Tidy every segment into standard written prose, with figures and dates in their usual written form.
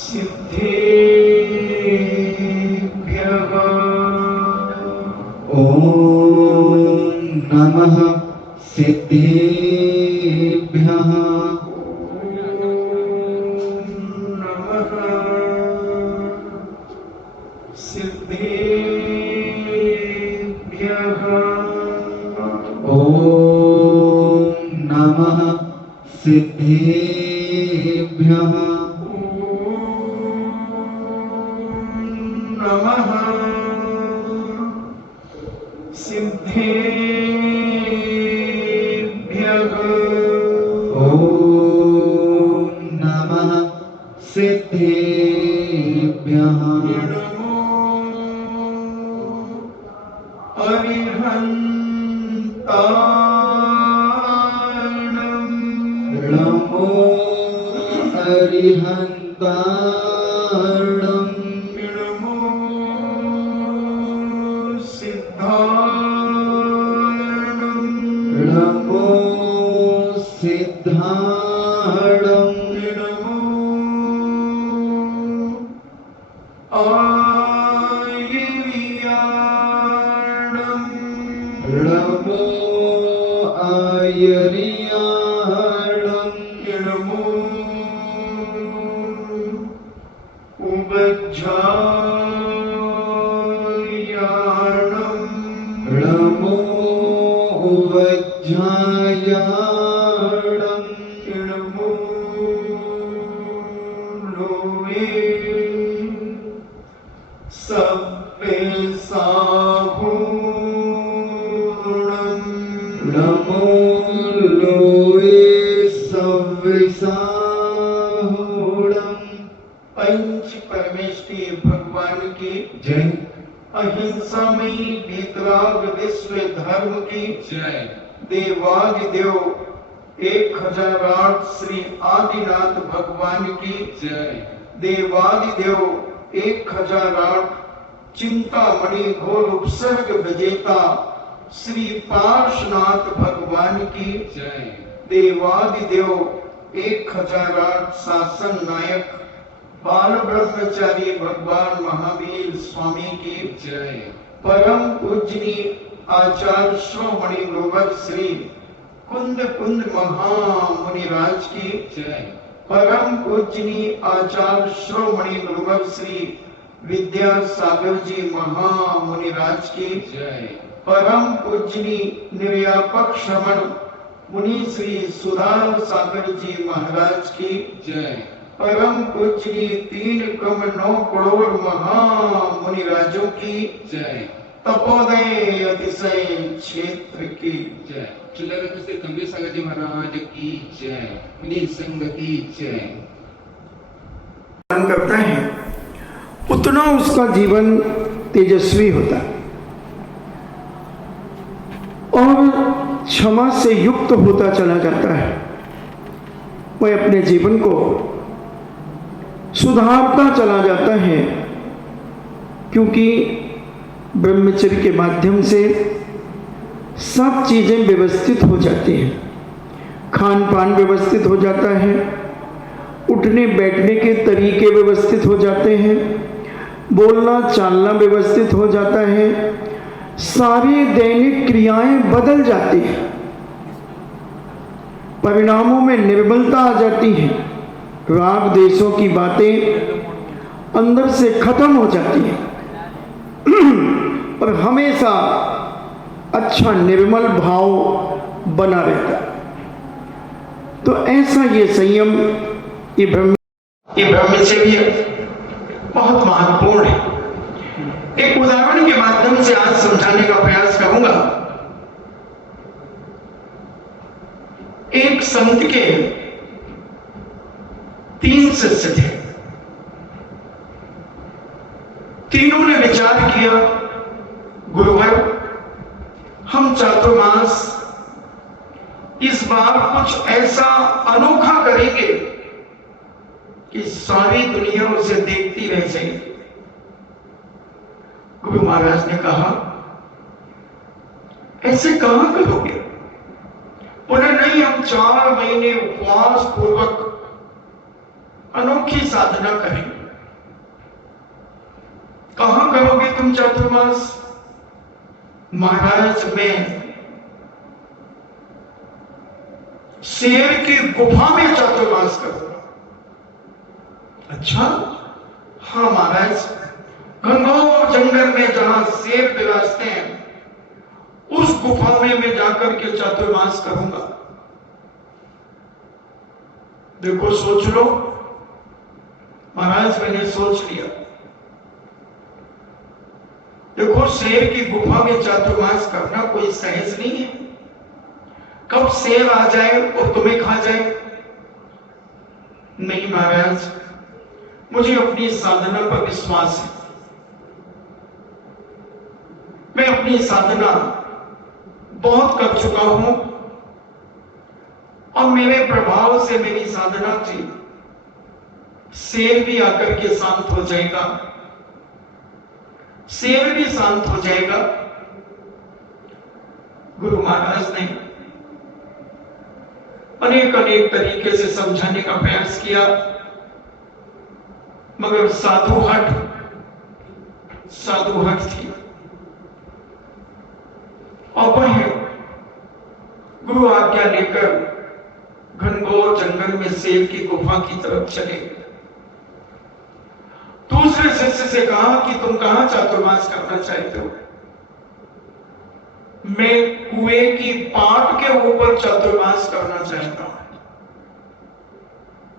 सिद्धेभ्यः ॐ नमः सिद्धेभ्यः सिद्धेभ्यः ॐ नमः सिद्धेभ्यः नमः सिद्धेभ्यः ॐ नमः सिद्धेभ्यः नमो अरिहन्तारणं नमो सिद्धारणं नमो सिद्धारणं नमो आयर्याणं नमो आयर्याणं नमो उवज्झायाणं नमो उवज्झायाणं नमो लोवे सव्वेसाहूणं नमो लोवे सव्वेसाहूणं। पंच परमेष्ठी भगवान की जय। अहिंसा में वीतराग विश्व धर्म की जय। देवादिदेव 1008 श्री आदिनाथ भगवान की जय। देवादिदेव 1008 चिंतामणि घोर उपसर्ग विजेता श्री पार्श्वनाथ भगवान की जय। देवादिदेव 1008 शासन नायक बाल ब्रह्मचारी भगवान महावीर स्वामी की जय। परम पूजनीय आचार्य श्रोमणि गुरुवर श्री कुंद कुंद महामुनिराज की जय। परम पूजनीय आचार्य श्रोमणि गुरुवर श्री विद्यासागर जी महामुनिराज की जय। परम पूजनीय निर्यापक श्रमण मुनि श्री सुधार सागर जी महाराज की जय। परम पूजनीय 3,9 करोड़ महामुनिराजों की जय। तपोदय अतिशय क्षेत्र की जय। चिल्लाकर श्री गंभीर सागर जी महाराज की जय। मुनि संघ की जय। करता है उतना उसका जीवन तेजस्वी होता और क्षमा से युक्त होता चला जाता है। वह अपने जीवन को सुधारता चला जाता है, क्योंकि ब्रह्मचर्य के माध्यम से सब चीजें व्यवस्थित हो जाती हैं। खान पान व्यवस्थित हो जाता है, उठने बैठने के तरीके व्यवस्थित हो जाते हैं, बोलना चालना व्यवस्थित हो जाता है, सारी दैनिक क्रियाएं बदल जाती हैं, परिणामों में निर्मलता आ जाती है, राग देशों की बातें अंदर से खत्म हो जाती हैं और हमेशा अच्छा निर्मल भाव बना रहता है। तो ऐसा ये संयम, ये ब्रह्मचर्य बहुत महत्वपूर्ण है। एक उदाहरण के माध्यम से आज समझाने का प्रयास करूंगा। एक संत के 3 शिष्य थे। तीनों ने विचार किया, गुरुवर हम चातुर्मास इस बार कुछ ऐसा अनोखा करेंगे कि सारी दुनिया उसे देखती रह जाएगी। गुरु महाराज ने कहा, ऐसे कहां करोगे? बोले नहीं, हम 4 महीने उपवास पूर्वक अनोखी साधना करें। कहां करोगे तुम चातुर्मास? महाराज, मैं शेर की गुफा में चातुर्मास करूंगा। अच्छा? हाँ महाराज, घनघोर जंगल में जहां शेर विराजते हैं उस गुफा में मैं जाकर के चातुर्मास करूंगा। देखो, सोच लो। महाराज, मैंने सोच लिया। देखो, शेर की गुफा में चातुर्मास करना कोई सहज नहीं है। कब शेर आ जाए और तुम्हें खा जाए? नहीं महाराज, मुझे अपनी साधना पर विश्वास है। मैं अपनी साधना बहुत कर चुका हूं और मेरे प्रभाव से मेरी साधना थी, शेर भी आकर के शांत हो जाएगा, शेर भी शांत हो जाएगा। गुरु महाराज ने अनेक अनेक तरीके से समझाने का प्रयास किया, मगर साधुहट थी। और वह गुरु आज्ञा लेकर घनघोर जंगल में शेर की गुफा की तरफ चले। दूसरे शिष्य से कहा कि तुम कहां चातुर्मास करना चाहते हो? मैं कुएं की पाट के ऊपर चातुर्मास करना चाहता हूं।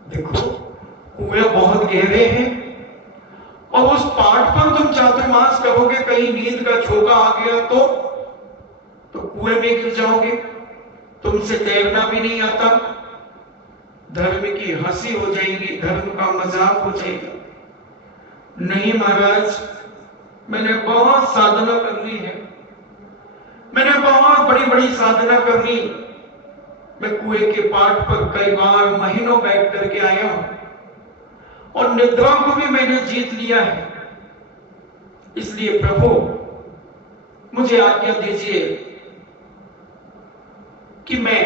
देखो, कुएं बहुत गहरे हैं और उस पाट पर तुम चातुर्मास करोगे, कहीं नींद का झोंका आ गया तो कुएं में गिर जाओगे। तुमसे तैरना भी नहीं आता, धर्म की हंसी हो जाएगी, धर्म का मजाक हो जाएगा। नहीं महाराज, मैंने बहुत साधना कर ली है, मैंने बहुत बड़ी बड़ी साधना कर ली। मैं कुएं के पाट पर कई बार महीनों बैठ करके आया हूं और निद्रा को भी मैंने जीत लिया है। इसलिए प्रभु, मुझे आज्ञा दीजिए कि मैं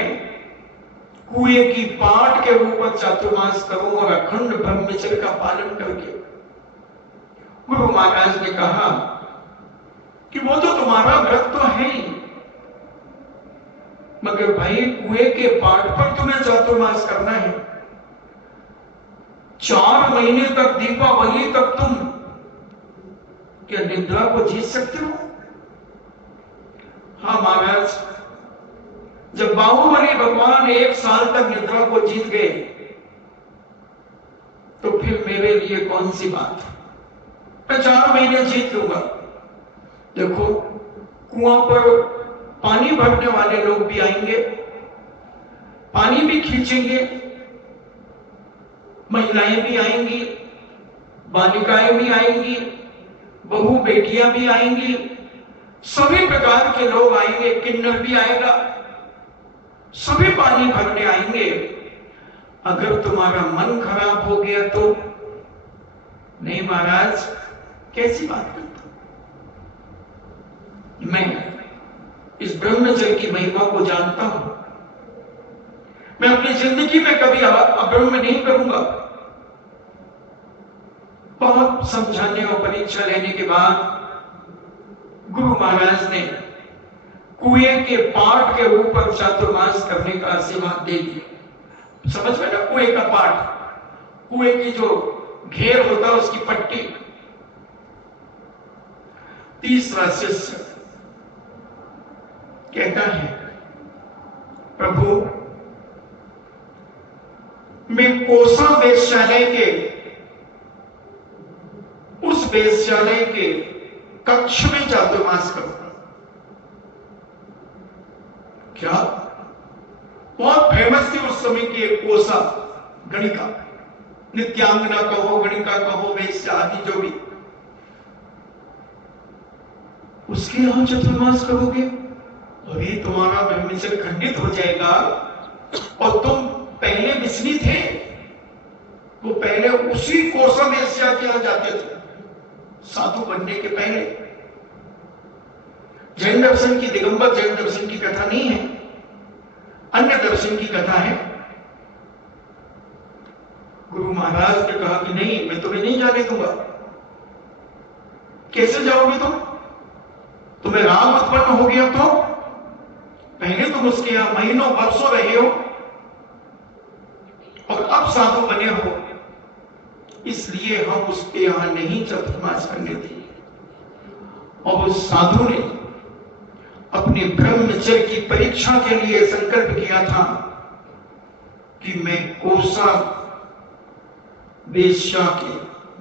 कुएं की पाट के ऊपर चातुर्मास करूं और अखंड ब्रह्मचर्य का पालन करके। गुरु महाराज ने कहा कि वो तो तुम्हारा व्रत तो है ही, मगर भाई कुएं के पाट पर तुम्हें चातुर्मास करना है। 4 महीने तक, दीपावली तक तुम क्या निद्रा को जीत सकते हो? हाँ महाराज, जब बाहुबली भगवान 1 साल तक निद्रा को जीत गए तो फिर मेरे लिए कौन सी बात? मैं 4 महीने जीत लूंगा। देखो, कुआं पर पानी भरने वाले लोग भी आएंगे, पानी भी खींचेंगे, महिलाएं भी आएंगी, बालिकाएं भी आएंगी, बहू बेटियां भी आएंगी, सभी प्रकार के लोग आएंगे, किन्नर भी आएगा, सभी पानी भरने आएंगे। अगर तुम्हारा मन खराब हो गया तो? नहीं महाराज, कैसी बात करते? मैं इस ब्रह्मचर्य की महिमा को जानता हूं। मैं अपनी जिंदगी में कभी अब्रह्म नहीं करूंगा। बहुत समझाने और परीक्षा लेने के बाद गुरु महाराज ने कुएं के पाट के ऊपर चातुर्मास करने का आशीर्वाद दे दिया। समझ में ना, कुएं का पाट, कुएं की जो घेर होता है उसकी पट्टी। तीसरा शिष्य कहता है, प्रभु, मैं कोसा वेश्यालय के, उस वेश्यालय के कक्ष में चातुर्मास करूंगा। क्या? बहुत फेमस थी उस समय की एक कोसा, गणिका, नित्यांगना कहो, गणिका कहो, वेश्या आदि जो भी, उसके यहां चातुर्मास करोगे? अभी तुम्हारा ब्रह्मचर्य खंडित हो जाएगा। और तुम पहले विष्णु थे, वो पहले उसी कोसा वेश्या के यहां जाते थे साधु बनने के पहले। जैन दर्शन की, दिगंबर जैन दर्शन की कथा नहीं है, अन्य दर्शन की कथा है। गुरु महाराज ने कहा कि नहीं, मैं तुम्हें नहीं जाने दूंगा। कैसे जाओगे तुम्हें राग उत्पन्न हो गया तो? पहले तुम उसके यहां महीनों वर्षों रहे हो और अब साधु बने हो, इसलिए हम उसके यहां नहीं चातुर्मास करने दिए। और उस साधु ने अपने ब्रह्मचर्य की परीक्षा के लिए संकल्प किया था कि मैं कोसा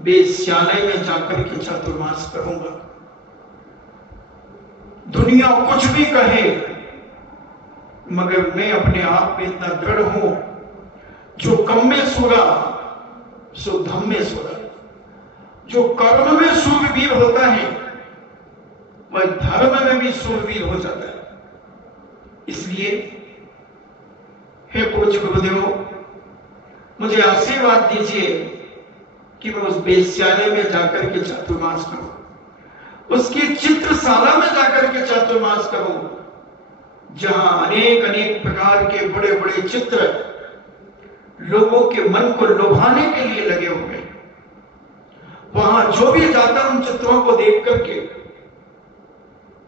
वेश्यालय में जाकर के चातुर्मास करूंगा। दुनिया कुछ भी कहे, मगर मैं अपने आप में इतना दृढ़ हूं, जो कम में सुरा सो धम में सुरा। जो कर्म में शूरवीर होता है वह धर्म में भी शूरवीर हो जाता है। इसलिए हे पूज्य गुरुदेव, मुझे आशीर्वाद दीजिए कि मैं उस वेश्यालय में जाकर के चातुर्मास करूं, उसकी चित्रशाला में जाकर के चातुर्मास करूं, जहां अनेक अनेक प्रकार के बड़े बड़े चित्र लोगों के मन को लुभाने के लिए लगे हुए। वहां जो भी जाता उन चित्रों को देख करके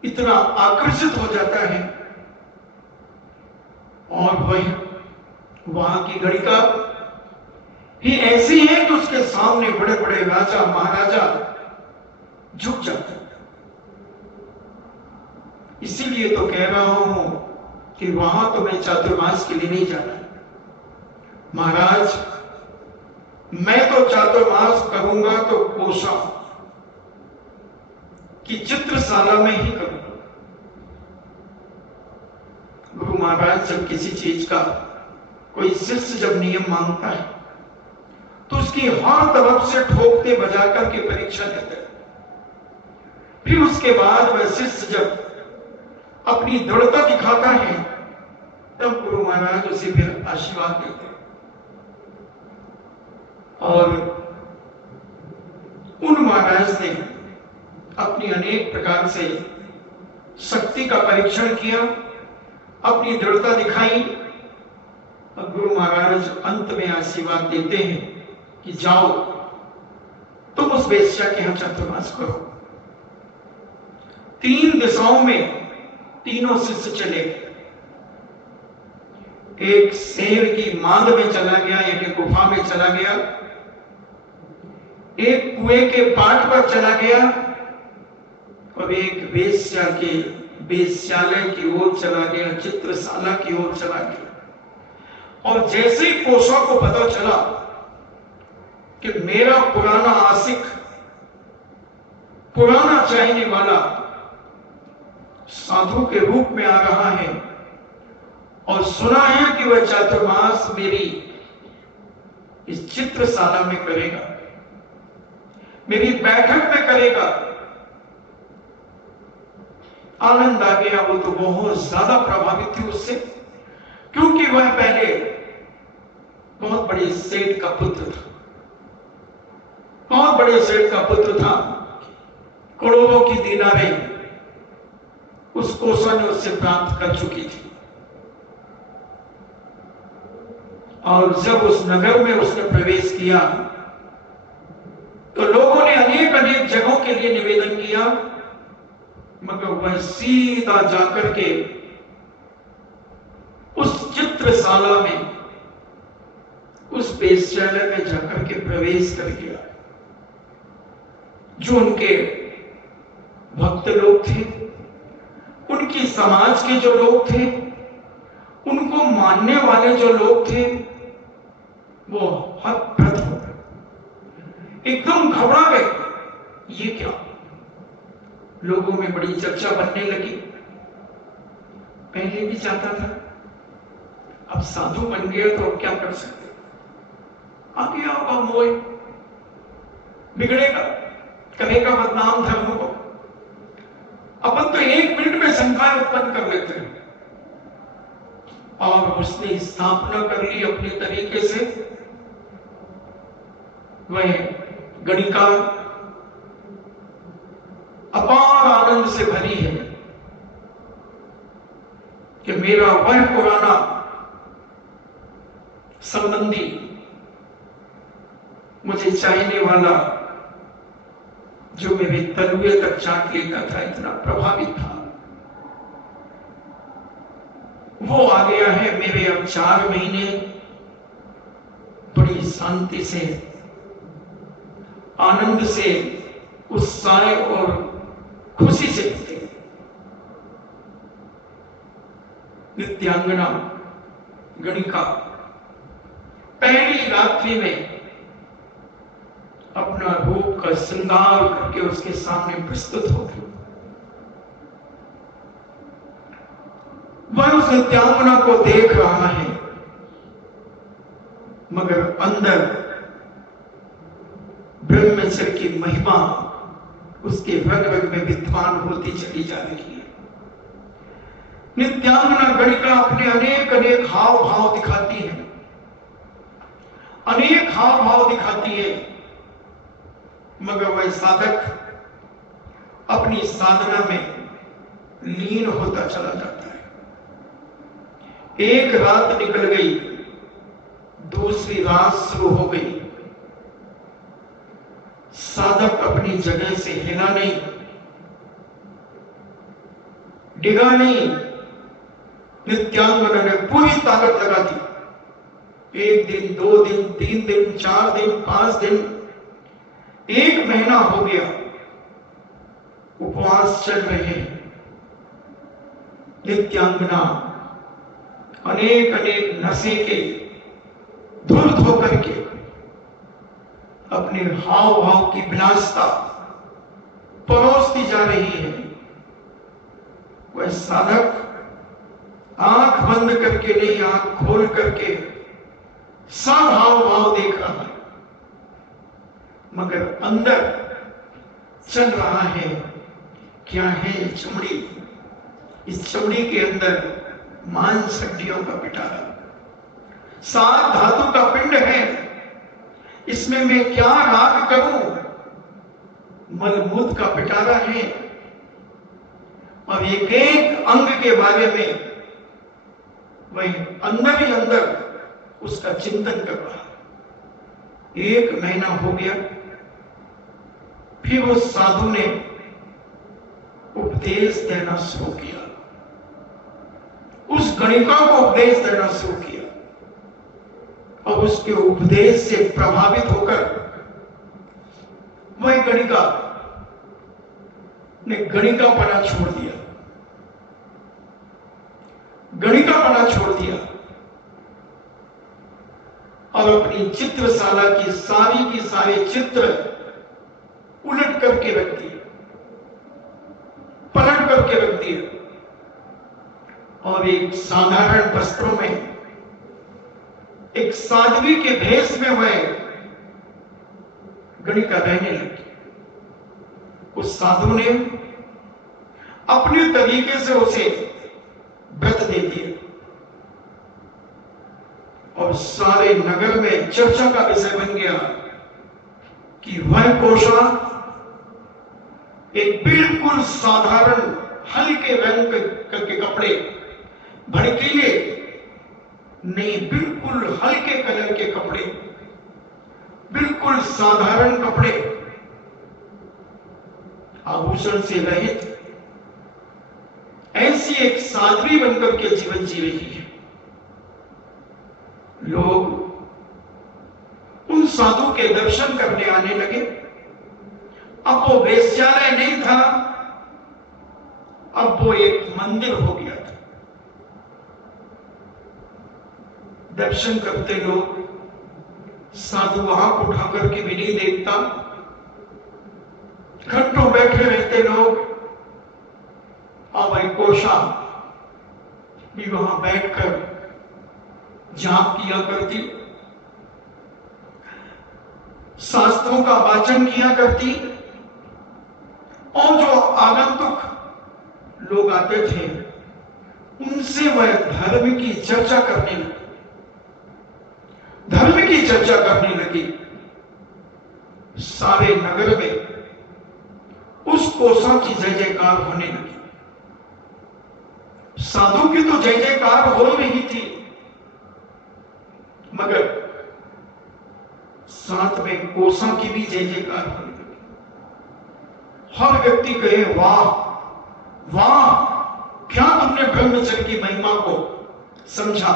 इतना आकर्षित हो जाता है, और वह वहां की गणिका ही ऐसी है कि उसके सामने बड़े बड़े राजा महाराजा झुक जाते हैं। इसीलिए तो कह रहा हूं कि वहां तो मैं चातुर्मास के लिए नहीं जाना। महाराज, मैं तो चातुर्मास करूंगा तो कोसा की चित्रशाला में ही करूंगा। गुरु महाराज जब किसी चीज का कोई शिष्य जब नियम मांगता है तो उसकी हर तरफ से ठोकते बजा करके परीक्षा देते हैं। फिर उसके बाद वह शिष्य जब अपनी दृढ़ता दिखाता है तब गुरु महाराज उसे फिर आशीर्वाद देते हैं। और उन महाराज ने अपनी अनेक प्रकार से शक्ति का परीक्षण किया, अपनी दृढ़ता दिखाई, और गुरु महाराज अंत में आशीर्वाद देते हैं कि जाओ तुम उस वेश्या के यहां चातुर्मास करो। 3 दिशाओं में तीनों शिष्य चले। एक शेर की मांद में चला गया, एक गुफा में चला गया, एक कुएं के पाट पर चला गया, और एक वेश्या के वेश्यालय की ओर चला गया, चित्रशाला की ओर चला गया। और जैसे ही कोसा को पता चला कि मेरा पुराना आशिक, पुराना चाहने वाला साधु के रूप में आ रहा है, और सुना है कि वह चातुर्मास मेरी इस चित्रशाला में करेगा, मेरी बैठक में करेगा, आनंद आ गया। वो तो बहुत ज्यादा प्रभावित थी उससे, क्योंकि वह पहले बहुत बड़े सेठ का पुत्र था, बहुत बड़े सेठ का पुत्र था, करोड़ों की दीनारें उस कोसा ने उससे प्राप्त कर चुकी थी। और जब उस नगर में उसने प्रवेश किया तो लोगों ने अनेक अनेक जगहों के लिए निवेदन किया, मगर वह सीधा जाकर के उस चित्रशाला में, उस वेश्यालय में जाकर के प्रवेश कर गया। जो उनके भक्त लोग थे, उनकी समाज के जो लोग थे, उनको मानने वाले जो लोग थे, वो हतप्रभ हो गए, एकदम घबरा गए। ये क्या? लोगों में बड़ी चर्चा बनने लगी। पहले भी चाहता था, अब साधु बन गया तो अब क्या कर सकते, आ गया होगा मोह, बिगड़ेगा, करेगा बदनाम धर्म को। अपन तो 1 मिनट में शंकाएं उत्पन्न कर लेते हैं। और उसने स्थापना कर ली अपने तरीके से। वह गणिका अपार आनंद से भरी है कि मेरा वह पुराना संबंधी मुझे चाहने वाला जो मेरे तलुए तक चाट लेता था, इतना प्रभावित था, वो आ गया है। मेरे अब 4 महीने बड़ी शांति से, आनंद से, उत्साह और खुशी से बीते। नित्यांगना गणिका पहली रात्रि में अपना रूप का श्रृंगार करके उसके सामने प्रस्तुत हो गई। वह उस नित्यांगना को देख रहा है, मगर अंदर ब्रह्मचर्य की महिमा उसके रग रग में विद्वान होती चली जा रही है। नित्यांगना गणिका अपने अनेक अनेक हाव भाव दिखाती है, अनेक हाव भाव दिखाती है, मगर वह साधक अपनी साधना में लीन होता चला जाता है। एक रात निकल गई, दूसरी रात शुरू हो गई, साधक अपनी जगह से हिला नहीं, डिगा नहीं। नित्यांगना ने पूरी ताकत लगा दी। 1 दिन, 2 दिन, 3 दिन, 4 दिन, 5 दिन, 1 महीना हो गया, उपवास चल रहे हैं। नित्यांगना अनेक अनेक नशे के धुर्त होकर के अपने हाव भाव की विलासता परोसती जा रही है। वह साधक आंख बंद करके नहीं, आंख खोल करके सब हाव भाव देख रहा है, मगर अंदर चल रहा है क्या है चमड़ी। इस चमड़ी के अंदर मांस हड्डियों का पिटारा, 7 धातु का पिंड है, इसमें मैं क्या राग करूं। मलमूत्र का पिटारा है, और एक एक अंग के बारे में वही अंदर ही अंदर उसका चिंतन कर रहा है। 1 महीना हो गया, फिर उस साधु ने उपदेश देना शुरू किया, उस गणिका को उपदेश देना शुरू किया, और उसके उपदेश से प्रभावित होकर वह गणिका ने गणिकापना छोड़ दिया, गणिकापना छोड़ दिया, और अपनी चित्रशाला की सारे चित्र उलट करके रख दिए, पलट करके रख दिए, और एक साधारण वस्त्रों में, एक साध्वी के भेष में वह गणिका रहने लगी। उस साधु ने अपने तरीके से उसे व्रत दे दिया, और सारे नगर में चर्चा का विषय बन गया कि वह कोशा एक बिल्कुल साधारण हल्के रंग के कपड़े, भड़कीले नहीं, बिल्कुल हल्के कलर के कपड़े, बिल्कुल साधारण कपड़े, आभूषण से रहित, ऐसी एक साध्वी बनकर के जीवन जी रही है। लोग उन साधु के दर्शन करने आने लगे। अब वो वेश्यालय नहीं था, अब वो एक मंदिर हो गया था। दर्शन करते लोग, साधु आंख उठा करके भी नहीं देखता, घंटों बैठे रहते लोग, और वही कोशा भी वहां बैठकर जाप किया करती, शास्त्रों का वाचन किया करती, और जो आगंतुक लोग आते थे उनसे वह धर्म की चर्चा करने लगी, धर्म की चर्चा करने लगी। सारे नगर में उस कोशा की जय जयकार होने लगी। साधु की तो जय जयकार हो रही थी, मगर साथ में कोसा की भी जय जयकार होने लगी। हर व्यक्ति कहे वाह वाह, क्या तुमने ब्रह्मचर्य की महिमा को समझा।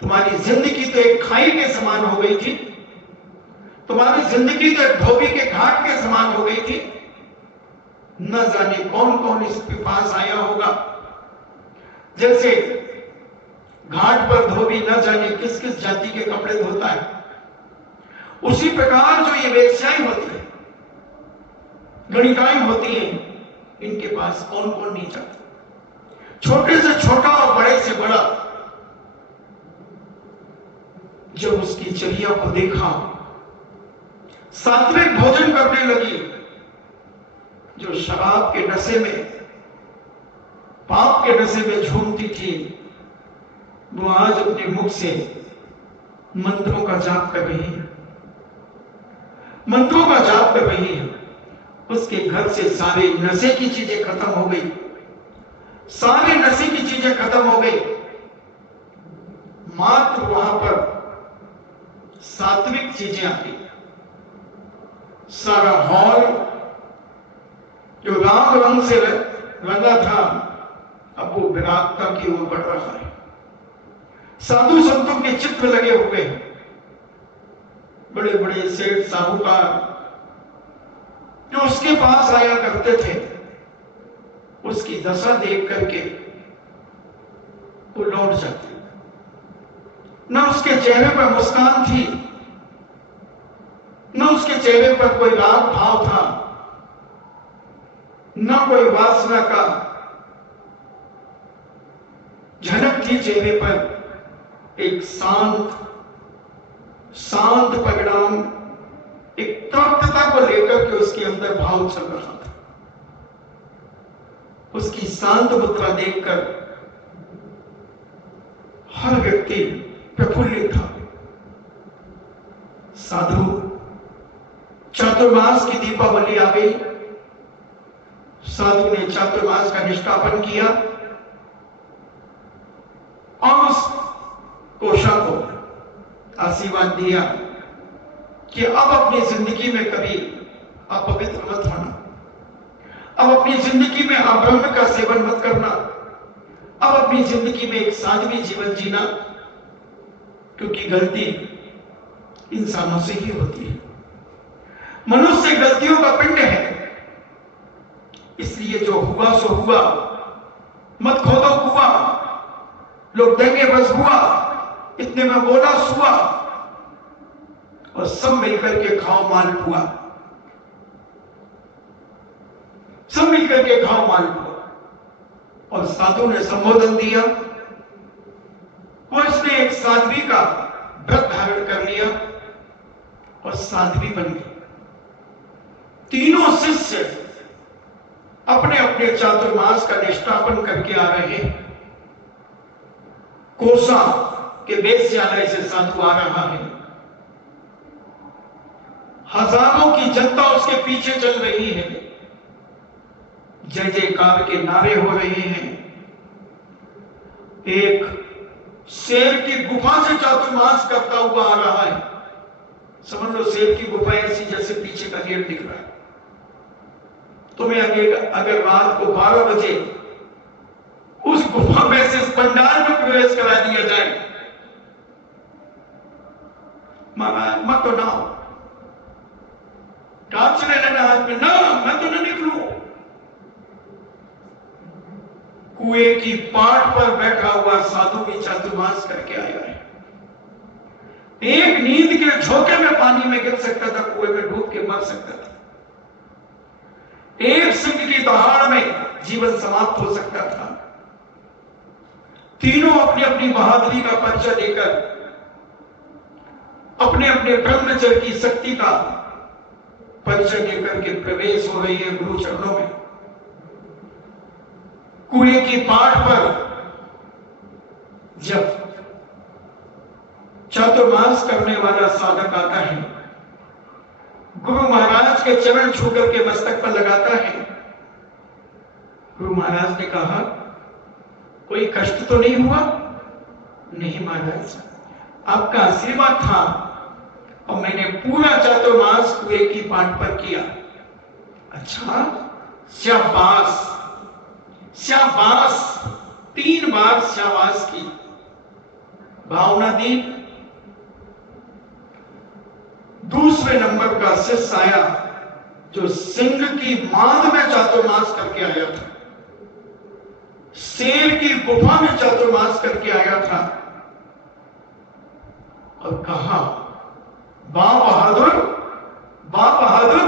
तुम्हारी जिंदगी तो एक खाई के समान हो गई थी, तुम्हारी जिंदगी तो एक धोबी के घाट के समान हो गई थी। न जाने कौन कौन इसके पास आया होगा। जैसे घाट पर धोबी न जाने किस किस जाति के कपड़े धोता है, उसी प्रकार जो ये वेश्याएं होती है, गणिकाएं होती हैं, इनके पास कौन कौन नहीं जाता। छोटे से छोटा और बड़े से बड़ा जब उसकी चर्या को देखा, सात्विक भोजन करने लगी। जो शराब के नशे में, पाप के नशे में झूमती थी, वो आज अपने मुख से मंत्रों का जाप कर रही है, मंत्रों का जाप कर रही है। उसके घर से सारे नशे की चीजें खत्म हो गई, सारे नशे की चीजें खत्म हो गई। मात्र वहां पर सात्विक चीजें आती। सारा हॉल जो राम रंग से रंगा था, अब वो विरागता की ओर बढ़ रहा है। साधु संतों के चित्र लगे हुए हैं, बड़े बड़े सेठ साहूकार जो उसके पास आया करते थे, उसकी दशा देख करके वो लौट जाते। न उसके चेहरे पर मुस्कान थी, न उसके चेहरे पर कोई राग भाव था, न कोई वासना का झलक थी चेहरे पर। एक शांत परिणाम, एक तृप्तता को लेकर के उसके अंदर भाव चल रहा था। उसकी शांत मुद्रा देखकर हर व्यक्ति प्रफुल्लित था। साधु, चातुर्मास की दीपावली आ गई। साधु ने चातुर्मास का निष्ठापन किया और उस कोशा को आशीर्वाद दिया कि अब अपनी जिंदगी में कभी अपवित्र मत होना, अब अपनी जिंदगी में अब्रह्म का सेवन मत करना, अब अपनी जिंदगी में एक साध्वी जीवन जीना, क्योंकि गलती इंसानों से ही होती है। मनुष्य गलतियों का पिंड है, इसलिए जो हुआ सो हुआ, मत खोदो कुआ, लोग दंगे बस हुआ, इतने में बोला सुआ, और सब मिलकर के खाओ मालपुआ, सब मिलकर के खाओ मालपुआ। और साधु ने संबोधन दिया, वो इसने एक साध्वी का व्रत धारण कर लिया और साध्वी बन गई। तीनों शिष्य अपने अपने चातुर्मास का निष्ठापन करके आ रहे हैं। कोसा के वेश्यालय से साधु आ रहा है, हजारों की जनता उसके पीछे चल रही है, जय जयकार के नारे हो रहे हैं। एक शेर की गुफा से चातुर्मास करता हुआ आ रहा है। समझ लो शेर की गुफा ऐसी जैसे पीछे का गेट दिख रहा है। तुम्हें अगर रात को 12 बजे उस गुफा में से इस पंडाल में प्रवेश करा दिया जाए, मत तो ना हो, टॉर्च ले लेना हाथ में, ना मैं तो नहीं निकलू। कुएं की पाट पर बैठा हुआ साधु भी चातुर्मास करके आया है। एक नींद के झोंके में पानी में गिर सकता था, कुएं में डूब के मर सकता था। एक सिंह की दहाड़ में जीवन समाप्त हो सकता था। तीनों अपनी अपनी बहादुरी का परिचय देकर अपने अपने ब्रह्मचर्य की शक्ति का परिचय देकर के प्रवेश हो रही है गुरु चरणों में। कुएं की पाट पर जब चातुर्मास करने वाला साधक आता है, गुरु महाराज के चरण छू करके मस्तक पर लगाता है। गुरु महाराज ने कहा, कोई कष्ट तो नहीं हुआ? नहीं महाराज, आपका आशीर्वाद था और मैंने पूरा चातुर्मास कुएं की पाट पर किया। अच्छा, शाबाश शाबाश, 3 बार शाबाश की भावना दी। दूसरे नंबर का शिष्य आया जो सिंह की मांद में चातुर्मास करके आया था, शेर की गुफा में चातुर्मास करके आया था, और कहा, वाह बहादुर, वाह बहादुर,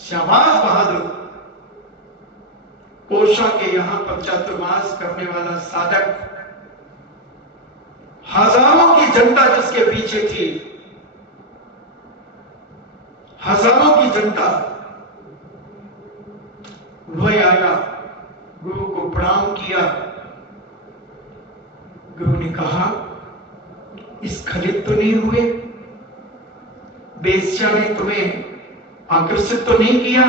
शाबाश बहादुर। कोशा के यहां पर चातुर्मास करने वाला साधक, हजारों की जनता जिसके पीछे थी, हजारों की जनता, वह आया, गुरु को प्रणाम किया। गुरु ने कहा, स्खलित तो नहीं हुए? बेश्या ने तुम्हें आकर्षित तो नहीं किया?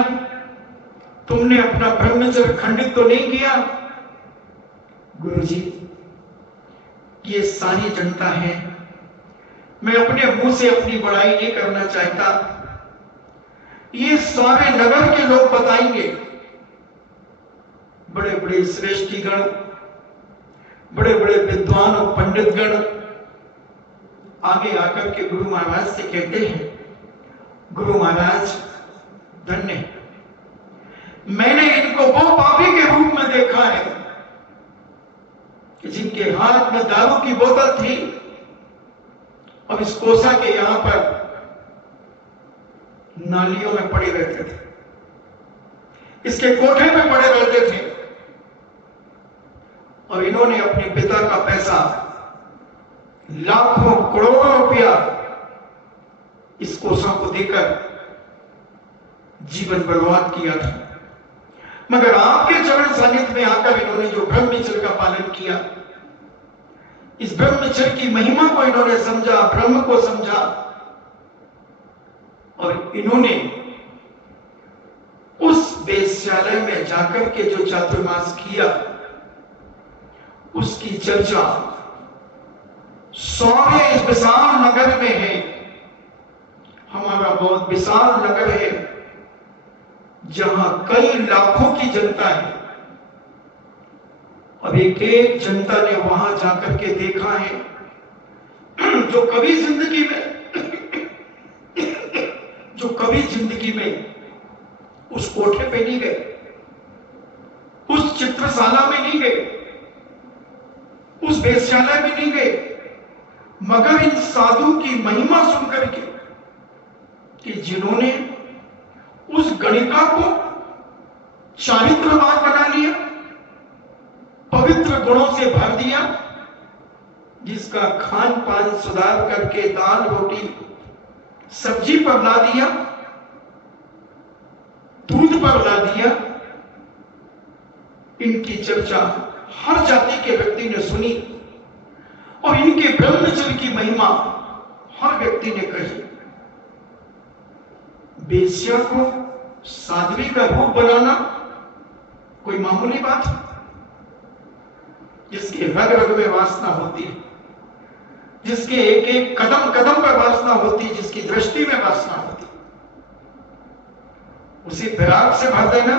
तुमने अपना ब्रह्मचर्य खंडित तो नहीं किया? गुरुजी, ये सारी जनता है, मैं अपने मुंह से अपनी बड़ाई नहीं करना चाहता, ये सारे नगर के लोग बताएंगे। बड़े बड़े श्रेष्ठीगण, बड़े बड़े विद्वान और पंडितगण आगे आकर के गुरु महाराज से कहते हैं, गुरु महाराज धन्य, मैंने इनको वो पापी के रूप में देखा है कि जिनके हाथ में दारू की बोतल थी और इस कोसा के यहां पर नालियों में पड़े रहते थे, इसके कोठे में पड़े रहते थे, और इन्होंने अपने पिता का पैसा, लाखों करोड़ों रुपया इस कोसा को देकर जीवन बर्बाद किया था। मगर आपके चरण सानिध्य में आकर इन्होंने जो ब्रह्मचर्य का पालन किया, इस ब्रह्मचर्य की महिमा को इन्होंने समझा, ब्रह्म को समझा, और इन्होंने उस वेश्यालय में जाकर के जो चातुर्मास किया, उसकी चर्चा सारे इस विशाल नगर में है। हमारा बहुत विशाल नगर है जहां कई लाखों की जनता है, अब एक एक जनता ने वहां जाकर के देखा है जो कभी जिंदगी में उस कोठे पे नहीं गए, उस चित्रशाला में नहीं गए, उस वेश्यालय में नहीं गए, मगर इन साधु की महिमा सुनकर के कि जिन्होंने उस गणिका को चारित्रवान बना लिया, पवित्र गुणों से भर दिया, जिसका खान पान सुधार करके दाल रोटी सब्जी पर ला दिया, दूध पर ला दिया। इनकी चर्चा हर जाति के व्यक्ति ने सुनी और इनके ब्रह्मचर्य की महिमा हर व्यक्ति ने कही। वेश्या को साध्वी का रूप बनाना कोई मामूली बात है? जिसके रग रग में वासना होती है, जिसके एक एक कदम कदम पर वासना होती है, जिसकी दृष्टि में वासना होती है, उसे विराग से भर देना।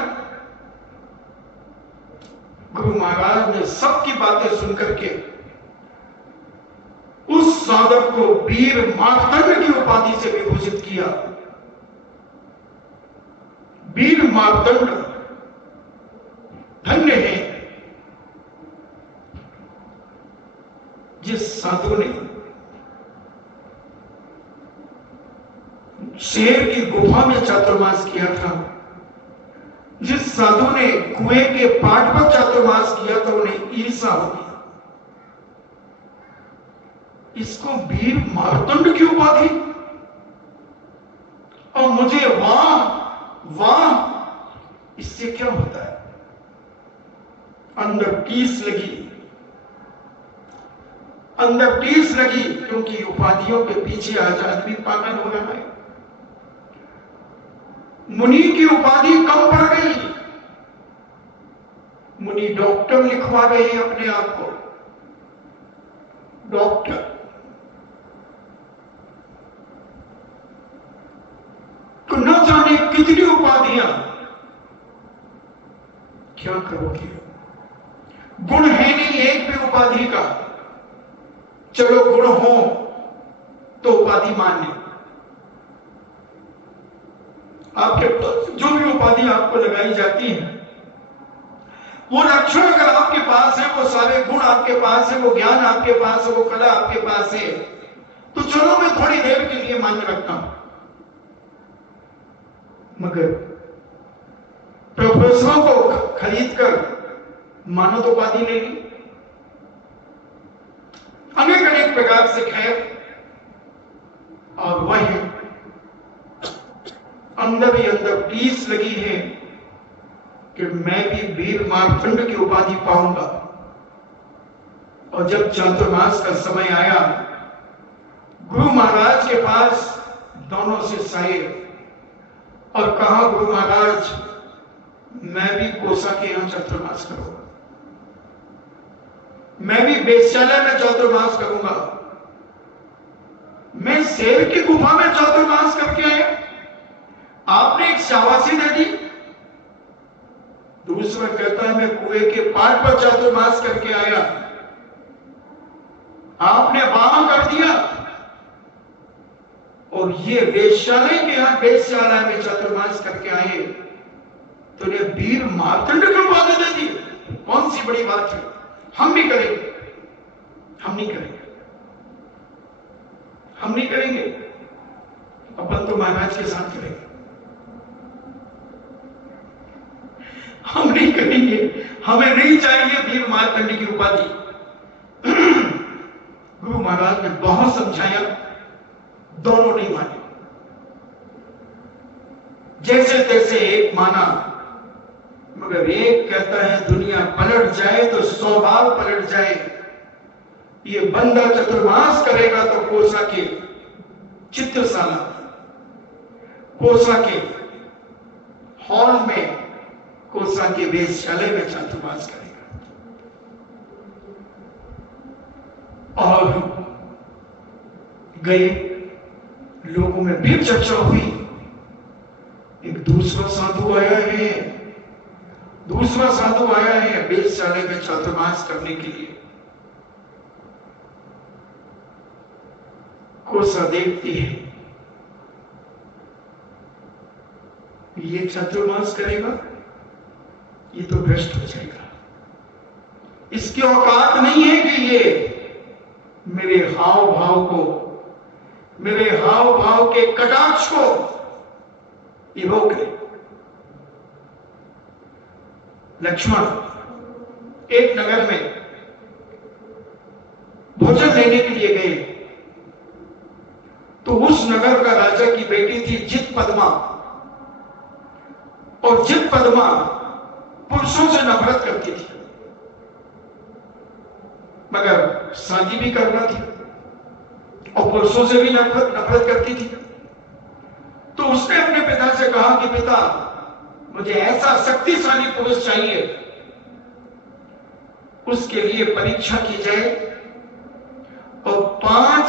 गुरु महाराज ने सबकी बातें सुनकर के उस साधक को वीर मार्तंड की उपाधि से विभूषित किया। वीर मार्तंड धन्य है जिस साधु ने शेर की गुफा में चातुर्मास किया था, जिस साधु ने कुएं के पाट पर चातुर्मास किया था, उन्हें ईर्षा हो गई। इसको वीर मार्तंड की उपाधि, और मुझे वाह वाह, इससे क्या होता है? अंदर टीस लगी, क्योंकि उपाधियों के पीछे आज आदमी पागल हो रहा है। मुनि की उपाधि कम पड़ गई, मुनि डॉक्टर लिखवा रहे हैं अपने आप को, डॉक्टर। उपाधियां, क्या करोगे? गुण है नहीं एक भी उपाधि का। चलो गुण हो तो उपाधि मान्य। आपके जो भी उपाधि आपको लगाई जाती है, वो लक्षण अगर आपके पास है, वो सारे गुण आपके पास है, वो ज्ञान आपके पास है, वो कला आपके पास है, तो चलो मैं थोड़ी देर के लिए मान्य रखता हूं। मगर प्रोफेसरों को खरीद कर मानव उपाधि ले ली, अनेक अनेक प्रकार से खैर, और वही अंदर ही अंदर टीस लगी है कि मैं भी वीर मार्तंड की उपाधि पाऊंगा। और जब चातुर्मास का समय आया, गुरु महाराज के पास दोनों से साये और कहा, गुरु महाराज मैं भी कोसा के यहां चातुर्मास करूंगा, मैं भी वेश्यालय में चातुर्मास करूंगा, मैं शेर की गुफा में चातुर्मास करके आया, आपने एक शाबाशी दे दी। दूसरा कहता है मैं कुएं के पार पर चातुर्मास करके आया, आपने वाह कर दिया, और ये वेश्यालय के यहां वेश्यालय में चातुर्मास करके आए तो ने वीर मार्तंड की उपाधि दे दी। कौन सी बड़ी बात है? हम भी करेंगे, हम नहीं करेंगे, हम नहीं करेंगे, अपन तो महाराज के साथ करेंगे, हम नहीं करेंगे, हमें नहीं चाहिए वीर मार्तंड की उपाधि। गुरु महाराज ने बहुत समझाया, दोनों नहीं माने। जैसे तैसे एक माना, मगर एक कहता है दुनिया पलट जाए तो 100 बार पलट जाए, ये बंदा चतुर्मास करेगा तो कोसा के चित्रशाला, कोसा के हॉल में, कोसा के वेश्यालय में चातुर्मास करेगा। और गए, लोगों में फिर चर्चा हुई। एक दूसरा साधु आया है, दूसरा साधु आया है वेश्यालय में चातुर्मास करने के लिए। कोसा देखती है, ये चातुर्मास करेगा, ये तो भ्रष्ट हो जाएगा, इसकी औकात नहीं है कि ये मेरे हाव भाव को, मेरे हाव भाव के कटाक्ष को ये रोक ले। लक्ष्मण एक नगर में भोजन लेने के लिए गए, तो उस नगर का राजा की बेटी थी जित पद्मा, और जित पद्मा पुरुषों से नफरत करती थी, मगर शादी भी करना थी और पुरुषों से भी नफरत करती थी। तो उसने अपने पिता से कहा कि पिता, मुझे ऐसा शक्तिशाली पुरुष चाहिए, उसके लिए परीक्षा की जाए और 5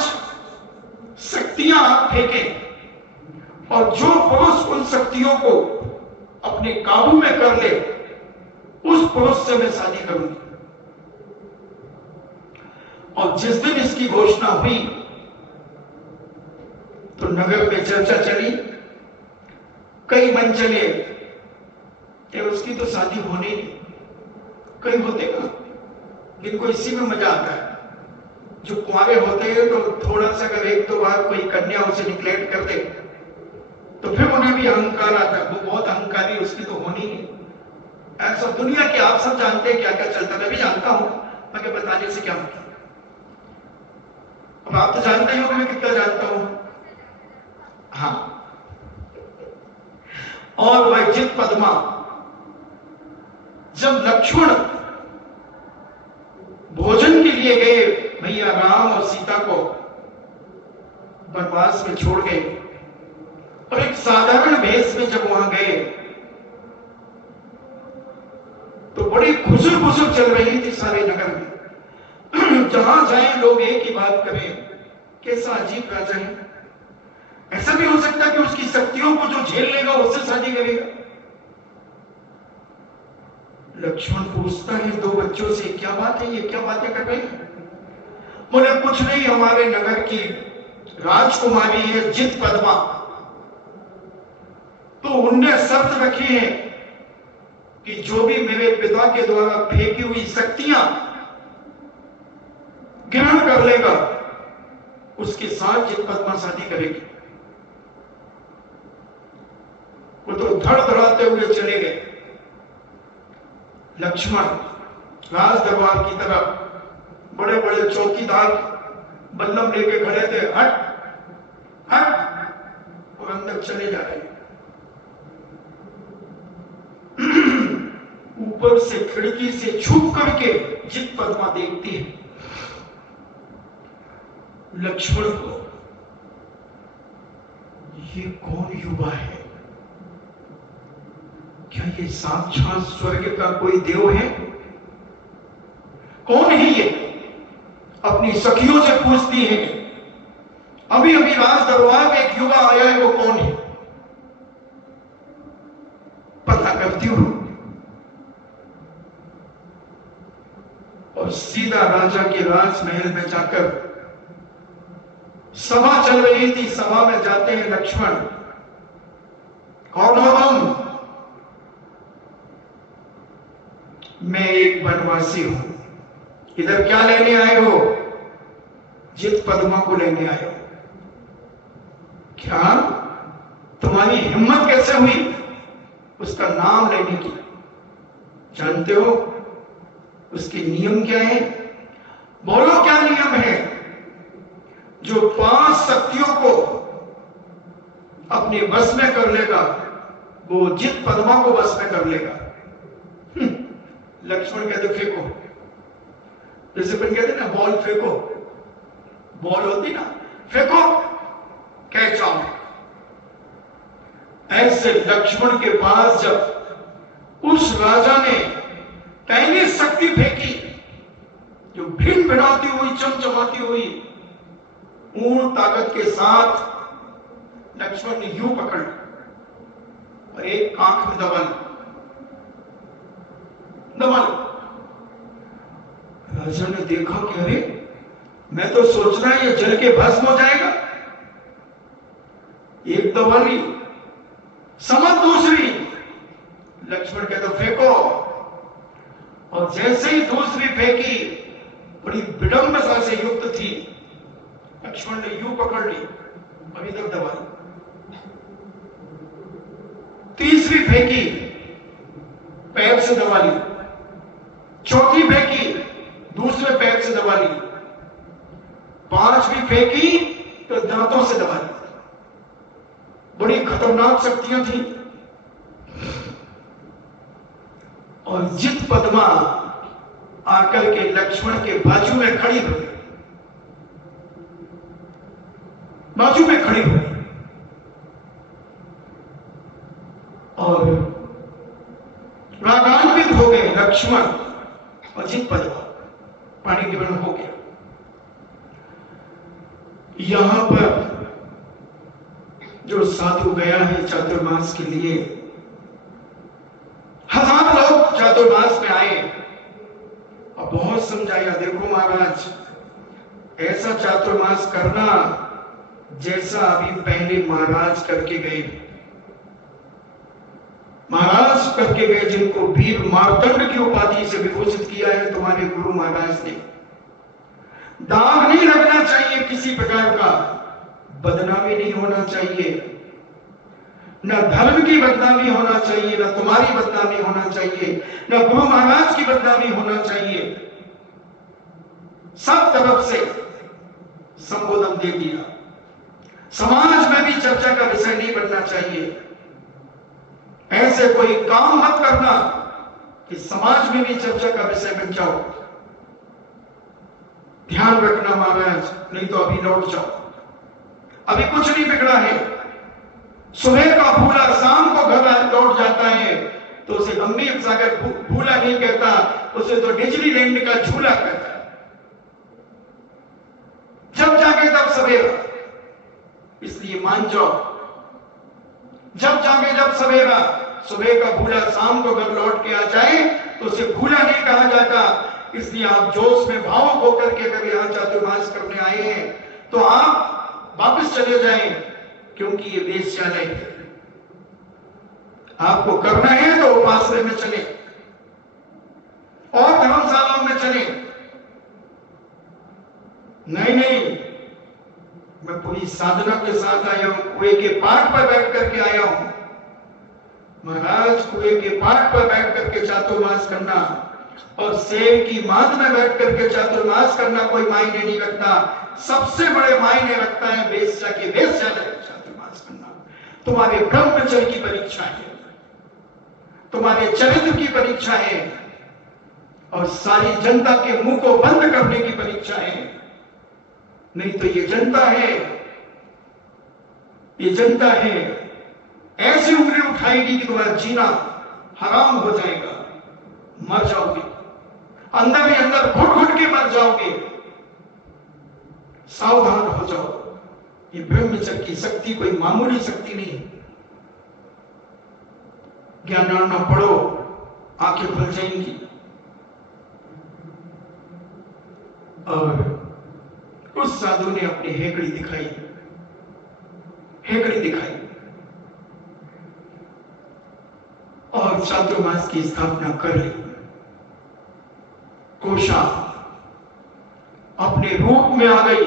शक्तियां आप फेंकें, और जो पुरुष उन शक्तियों को अपने काबू में कर ले, उस पुरुष से मैं शादी करूंगी। और जिस दिन इसकी घोषणा हुई तो नगर में चर्चा चली, कई मन चले कि उसकी तो शादी होनी नहीं, कई होते ना, जिनको इसी में मजा आता है। जो कुंवारे होते हैं तो थोड़ा सा अगर 1-2 बार कोई कन्या उसे निग्लेक्ट कर दे तो फिर उन्हें भी अहंकार आता है, वो बहुत अहंकारी, उसकी तो होनी नहीं। ऐसा दुनिया के आप सब जानते हैं क्या क्या चलता, मैं भी जानता हूं, मगर बताने से क्या मतलब। अब आप तो जानते ही हो कि मैं कितना जानता हूं। हाँ, और वह जित पद्मा, जब लक्ष्मण भोजन के लिए गए, भैया राम और सीता को वनवास में छोड़ गए, और एक साधारण भेष में जब वहां गए तो बड़ी खुशर चल रही थी सारे नगर में। जहां जाए लोग एक ही बात करें, कैसा अजीब राजा है, ऐसा भी हो सकता है कि उसकी शक्तियों को जो झेल लेगा उससे शादी करेगा। लक्ष्मण पूछता है दो बच्चों से, क्या बात है, ये क्या बातें कर रहे हैं? बोले कुछ नहीं, हमारे नगर की राजकुमारी है जित पद्मा, तो उनने शर्त रखी है कि जो भी मेरे पिता के द्वारा फेंकी हुई शक्तियां ग्रहण कर लेगा उसके साथ जित पद्मा शादी करेगी। वो तो धड़धड़ाते हुए चले गए। लक्ष्मण राज दरबार की तरफ बड़े बड़े चौकीदार बल्लम लेके खड़े थे, हट हट, और अंदर चले जा रहे। ऊपर से खिड़की से छुप करके जित पद्मा देखती है लक्ष्मण को, ये कौन युवा है? क्या ये साक्षात स्वर्ग का कोई देव है? कौन है ये? अपनी सखियों से पूछती है। अभी अभी राज दरबार में एक युवा आया है, वो कौन है? पता करती हूं और सीधा राजा के राजमहल में जाकर, सभा चल रही थी, सभा में जाते हैं लक्ष्मण। कौन हो तुम? मैं एक वनवासी हूं। इधर क्या लेने आए हो? जित पद्मा को लेने आए हो। क्या तुम्हारी हिम्मत कैसे हुई उसका नाम लेने की? जानते हो उसके नियम क्या है? बोलो क्या नियम है? जो 5 शक्तियों को अपने वश में कर लेगा वो जित पद्मा को वश में कर लेगा। लक्ष्मण कहते फेंको, जैसे अपन कहते ना बॉल फेंको, बॉल होती ना, फेंको कैच आउट। ऐसे लक्ष्मण के पास जब उस राजा ने पहली शक्ति फेंकी जो भिन भिनाती हुई, चमचमाती हुई पूर्ण ताकत के साथ लक्ष्मण ने यूं पकड़ और एक आंख में दबा ली। राजा ने देखा कि अरे मैं तो सोच रहा ये जल के भस्म हो जाएगा। एक दबा ली, समझ दूसरी। लक्ष्मण कहता फेंको, और जैसे ही दूसरी फेंकी, बड़ी विडंबना से युक्त थी, लक्ष्मण ने यूं पकड़ ली और इधर दबा ली। तीसरी फेंकी, पैर से दबा ली। चौथी फेंकी, दूसरे पैर से दबा ली। 5वीं फेंकी तो दांतों से दबा ली। बड़ी खतरनाक शक्तियां थी। और जित पद्मा आकर के लक्ष्मण के बाजू में खड़ी हुई, बाजू में खड़ी हुई और रागान्वित हो गए लक्ष्मण और जित पद्मा। पानी गिरना हो गया। यहां पर जो साधु गया है चातुर्मास के लिए, 1000 लोग चातुर्मास में आए और बहुत समझाया, देखो महाराज ऐसा चातुर्मास करना जैसा अभी पहले महाराज करके गए। महाराज करके गए जिनको वीर मार्तंड की उपाधि से विभूषित किया है तुम्हारे गुरु महाराज ने। दाग नहीं लगना चाहिए किसी प्रकार का, बदनामी नहीं होना चाहिए, न धर्म की बदनामी होना चाहिए, न तुम्हारी बदनामी होना चाहिए, न गुरु महाराज की बदनामी होना चाहिए। सब तरफ से संबोधन दे दिया। समाज में भी चर्चा का विषय नहीं बनना चाहिए। ऐसे कोई काम मत करना कि समाज में भी चर्चा का विषय बन जाओ। ध्यान रखना महाराज, नहीं तो अभी लौट जाओ। अभी कुछ नहीं बिगड़ा है। सुबह का भूला शाम को घर लौट जाता है तो उसे गंभीर सागर भूला नहीं कहता, उसे तो डिज्नीलैंड का झूला कहता है। जब जागे तब सवेरा, इसलिए मान जाओ, जब जागे जब सवेरा। सुबह का भूला शाम को घर लौट के आ जाए तो उसे भूला नहीं कहा जाता। इसलिए आप जोश में भावुक होकर के अगर यहाँ चातुर्मास करने आए हैं तो आप वापस चले जाएं, क्योंकि ये वेश्यालय है। आपको करना है तो उपासना में चले और धर्मशालाओं में चले। नहीं, मैं पूरी साधना के साथ आया हूं, कुएं के पाट पर बैठ करके आया हूं। महाराज, कुएं के पाट पर बैठ करके चातुर्मास करना और सेव की मांद में बैठ करके चातुर्मास करना कोई मायने नहीं रखता। सबसे बड़े मायने रखता है वेश्या के वेश्यालय में चातुर्मास करना। तुम्हारे ब्रह्मचर्य की परीक्षा है, तुम्हारे चरित्र की परीक्षा है और सारी जनता के मुंह को बंद करने की परीक्षा है। नहीं तो ये जनता है ऐसी उंगली उठाएगी कि तुम्हारा जीना हराम हो जाएगा, मर जाओगे, अंदर ही अंदर घुट घुट के मर जाओगे। सावधान हो जाओ, ये ब्रह्मचर्य की शक्ति कोई मामूली शक्ति नहीं है। ज्ञान पढ़ो, आंखें खुल जाएंगी। और उस साधु ने अपनी हेकड़ी दिखाई और चातुर्मास की स्थापना कर ली। कोशा अपने रूप में आ गई,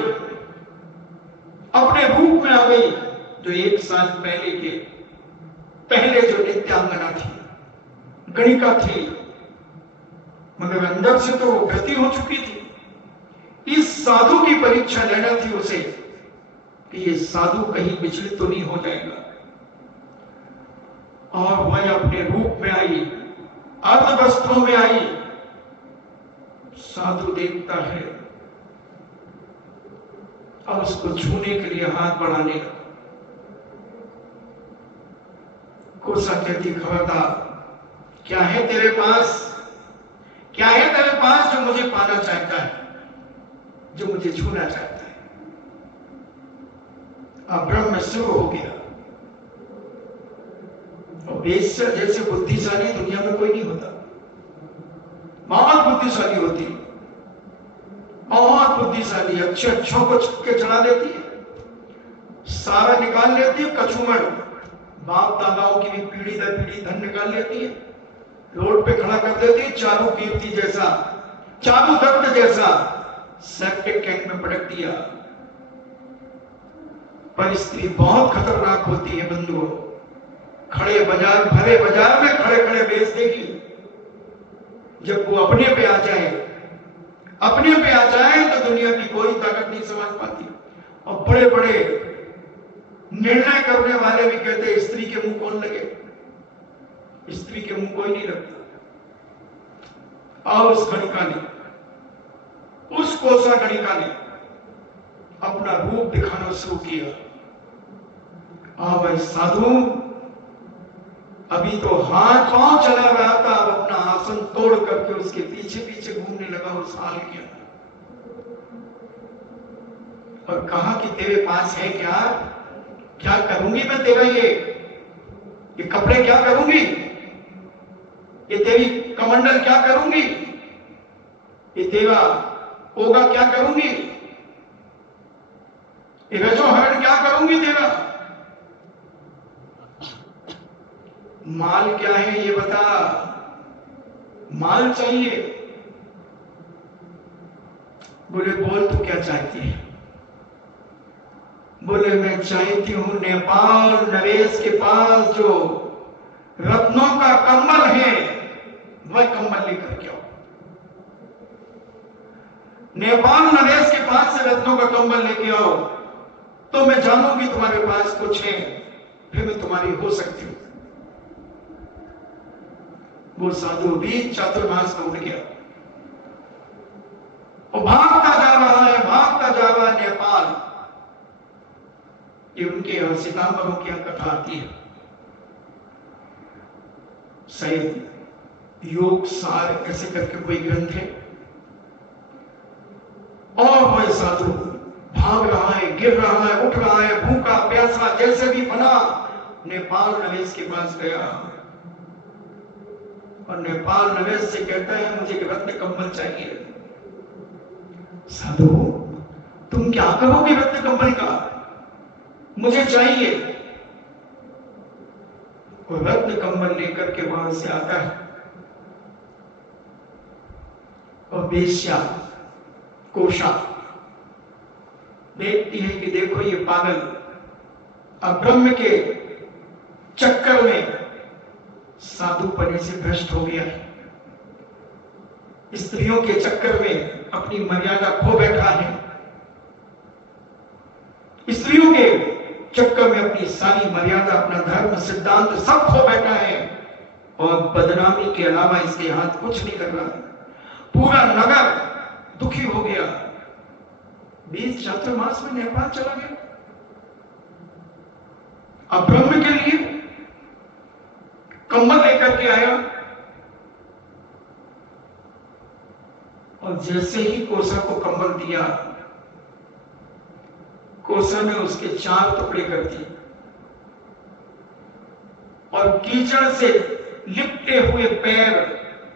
जो 1 साल पहले जो नित्यांगना थी, गणिका थी, मगर अंदर से तो वो गति हो चुकी थी। इस साधु की परीक्षा लेना थी उसे कि ये साधु कहीं विचलित तो नहीं हो जाएगा। और वह अपने रूप में आई, अर्ध वस्त्रों में आई। साधु देखता है और उसको छूने के लिए हाथ बढ़ाने लगा। कोसा कहती, खबरदार, क्या है तेरे पास जो मुझे पाना चाहता है, जो मुझे छूना चाहता है। अब ब्रह्म शुरू हो गया। और वेश्या जैसे बुद्धिशाली दुनिया में कोई नहीं होता। बहुत बुद्धिशाली होती, बहुत बुद्धिशाली, अच्छों को छुपके चढ़ा देती है, सारा निकाल लेती है, कछुमड़ बाप दादाओं की भी पीढ़ी दर पीढ़ी धन निकाल लेती है, रोड पे खड़ा कर देती है, चारू कीर्ति जैसा, चारू दत्त जैसा सेप्टिक टैंक में पटक दिया। पर स्त्री बहुत खतरनाक होती है बंधुओं। भरे बाजार में खड़े बेच देगी। जब वो अपने पे आ जाए तो दुनिया की कोई ताकत नहीं समझ पाती। और बड़े बड़े निर्णय करने वाले भी कहते हैं, स्त्री के मुंह कौन लगे, स्त्री के मुंह कोई नहीं लगता। और उस कोसा गणिका ने अपना रूप दिखाना शुरू किया। भाई साधु, अभी तो हाथ पांव चला रहा था, अब अपना आसन तोड़ करके उसके पीछे पीछे घूमने लगा उस हाल के अंदर। और कहा कि तेरे पास है क्या करूंगी मैं तेरा ये कपड़े क्या करूंगी, ये तेरी कमंडल क्या करूंगी, ये तेरा ओगा क्या करूंगी, ये रजोहरण क्या करूंगी तेरा। माल क्या है ये बता, माल चाहिए। बोले बोल तू क्या चाहती है। बोले मैं चाहती हूं नेपाल नरेश के पास जो रत्नों का कंबल है वह कंबल लेकर के आओ। नेपाल नरेश के पास से रत्नों का कंबल लेके आओ तो मैं जानूंगी तुम्हारे पास कुछ है, फिर मैं तुम्हारी हो सकती हूं। वो साधु भी चातुर्मास में उठ गया और भागता जा रहा है नेपाल। ये उनके यहां सितंबरों की कथा आती है, शायद योग सार ऐसे करके कोई ग्रंथ है। और वह साधु भाग रहा है, गिर रहा है, उठ रहा है, भूखा प्यासा जैसे भी बना नेपाल नरेश के पास गया और नेपाल नवेश से कहता है मुझे रत्न कंबल चाहिए। साधु, तुम क्या करोगे रत्न कंबल का? मुझे चाहिए। वो रत्न कंबल लेकर के वहां से आता है और वेश्या कोशा देखती है कि देखो ये पागल अब ब्रह्म के चक्कर में साधुपने से भ्रष्ट हो गया है, स्त्रियों के चक्कर में अपनी मर्यादा खो बैठा है, स्त्रियों के चक्कर में अपनी सारी मर्यादा, अपना धर्म सिद्धांत सब खो बैठा है और बदनामी के अलावा इसके हाथ कुछ नहीं कर रहा। पूरा नगर दुखी हो गया। 20 चातुर्मास में नेपाल चला गया। अब ब्रह्म के लिए कंबल लेकर के आया और जैसे ही कोसा को कंबल दिया, कोसा ने उसके 4 टुकड़े कर दिए और कीचड़ से लिपटे हुए पैर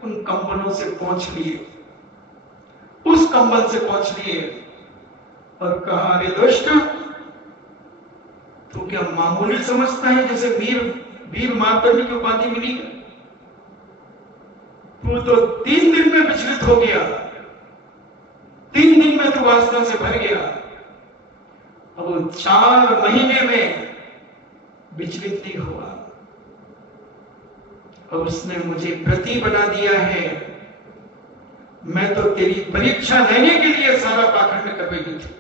उन कंबलों से पोंछ लिए, उस कंबल से पोंछ लिए और कहा, अरे दुष्ट, तू क्या मामूली समझता है जैसे वीर मार्तंड की उपाधि मिली? तू तो 3 दिन में विचलित हो गया, 3 दिन में तू वासना से भर गया, अब 4 महीने में विचलित नहीं हुआ। और उसने मुझे प्रति बना दिया है। मैं तो तेरी परीक्षा लेने के लिए सारा पाखंड कर रही थी।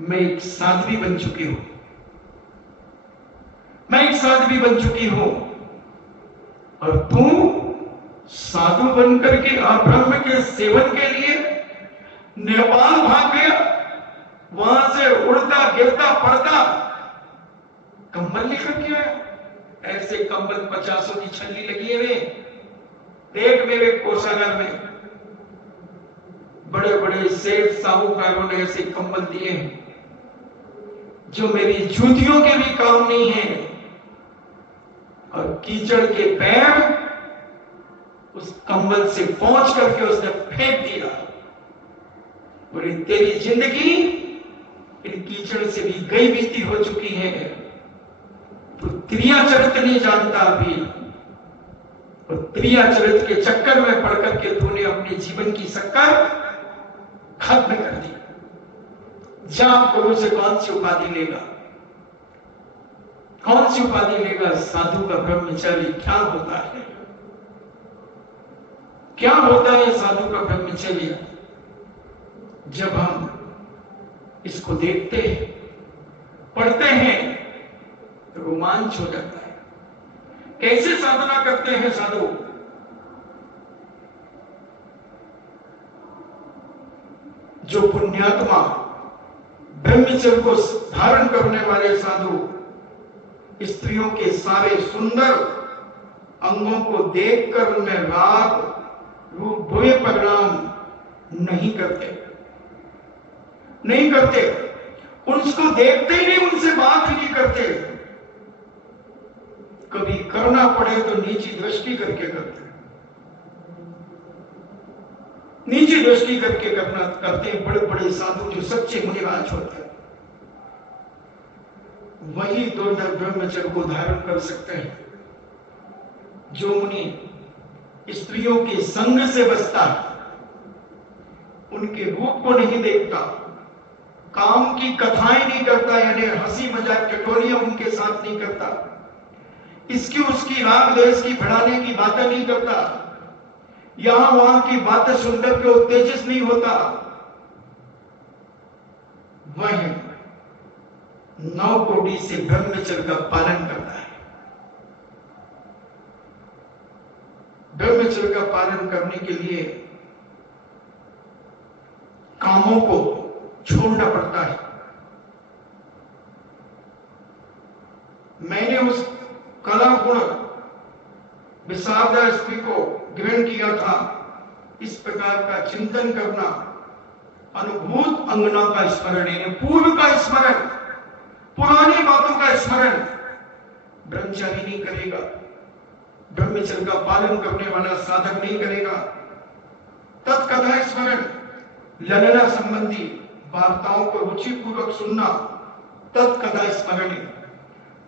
मैं एक साध्वी बन चुकी हूं, मैं एक साध्वी बन चुकी हूं और तू साधु बनकर के अब्रह्म के सेवन के लिए नेपाल भाग गया। वहां से उड़ता गिरता पड़ता कंबल लेकर के आया। ऐसे कंबल 50 की छल्ली लगी है रे। देख मेरे कोषागार में बड़े बड़े सेठ साहूकारों ने ऐसे कंबल दिए हैं जो मेरी जूतियों के भी काम नहीं है। और कीचड़ के पैर उस कंबल से पहुंच करके उसने फेंक दिया। बोली, तेरी जिंदगी इन कीचड़ से भी गई बीती हो चुकी है। तो त्रिया चरित्र नहीं जानता अभी, और त्रिया चरित्र के चक्कर में पड़ करके तूने अपने जीवन की शक्कर खत्म कर दी। जाप गुरु से कौन सी उपाधि लेगा? कौन सी उपाधि लेगा? साधु का ब्रह्मचर्य क्या होता है? क्या होता है साधु का ब्रह्मचर्य? जब हम इसको देखते हैं, पढ़ते हैं, तो रोमांच हो जाता है। कैसे साधना करते हैं साधु? जो पुण्यात्मा ब्रह्मचर्य को धारण करने वाले साधु स्त्रियों के सारे सुंदर अंगों को देखकर उनमें राग रूप बुरे परिणाम नहीं करते, उनको देखते ही नहीं, उनसे बात ही नहीं करते। कभी करना पड़े तो नीची दृष्टि करके करते, नीची दृष्टि करके करते हैं। बड़े बड़े साधु जो सच्चे मुनिराज होते हैं वही दुर्लभ ब्रह्मचर्य को धारण कर सकते हैं। जो मुनि स्त्रियों के संग से बचता है, उनके रूप को नहीं देखता, काम की कथाएं नहीं करता, यानी हंसी मजाक टटोलियां उनके साथ नहीं करता, इसकी उसकी राग द्वेष की बढ़ाने की बातें नहीं करता, यहां वहां की बातें सुनकर के उत्तेजित नहीं होता, वह 9 कोटि से ब्रह्मचर्य का पालन करता है। ब्रह्मचर्य का पालन करने के लिए कामों को छोड़ना पड़ता है। मैंने उस कला गुण विषादा स्त्री को ग्रहण किया था। इस प्रकार का चिंतन करना, अनुभूत अंगना का स्मरण, यानी पूर्व का स्मरण, पुरानी बातों का स्मरण, ब्रह्मचारी नहीं करेगा, ब्रह्मचर्य का पालन करने वाला साधक नहीं करेगा। तत्कथा स्मरण, ललना संबंधी वार्ताओं को रुचि पूर्वक सुनना, तत्कथा स्मरण।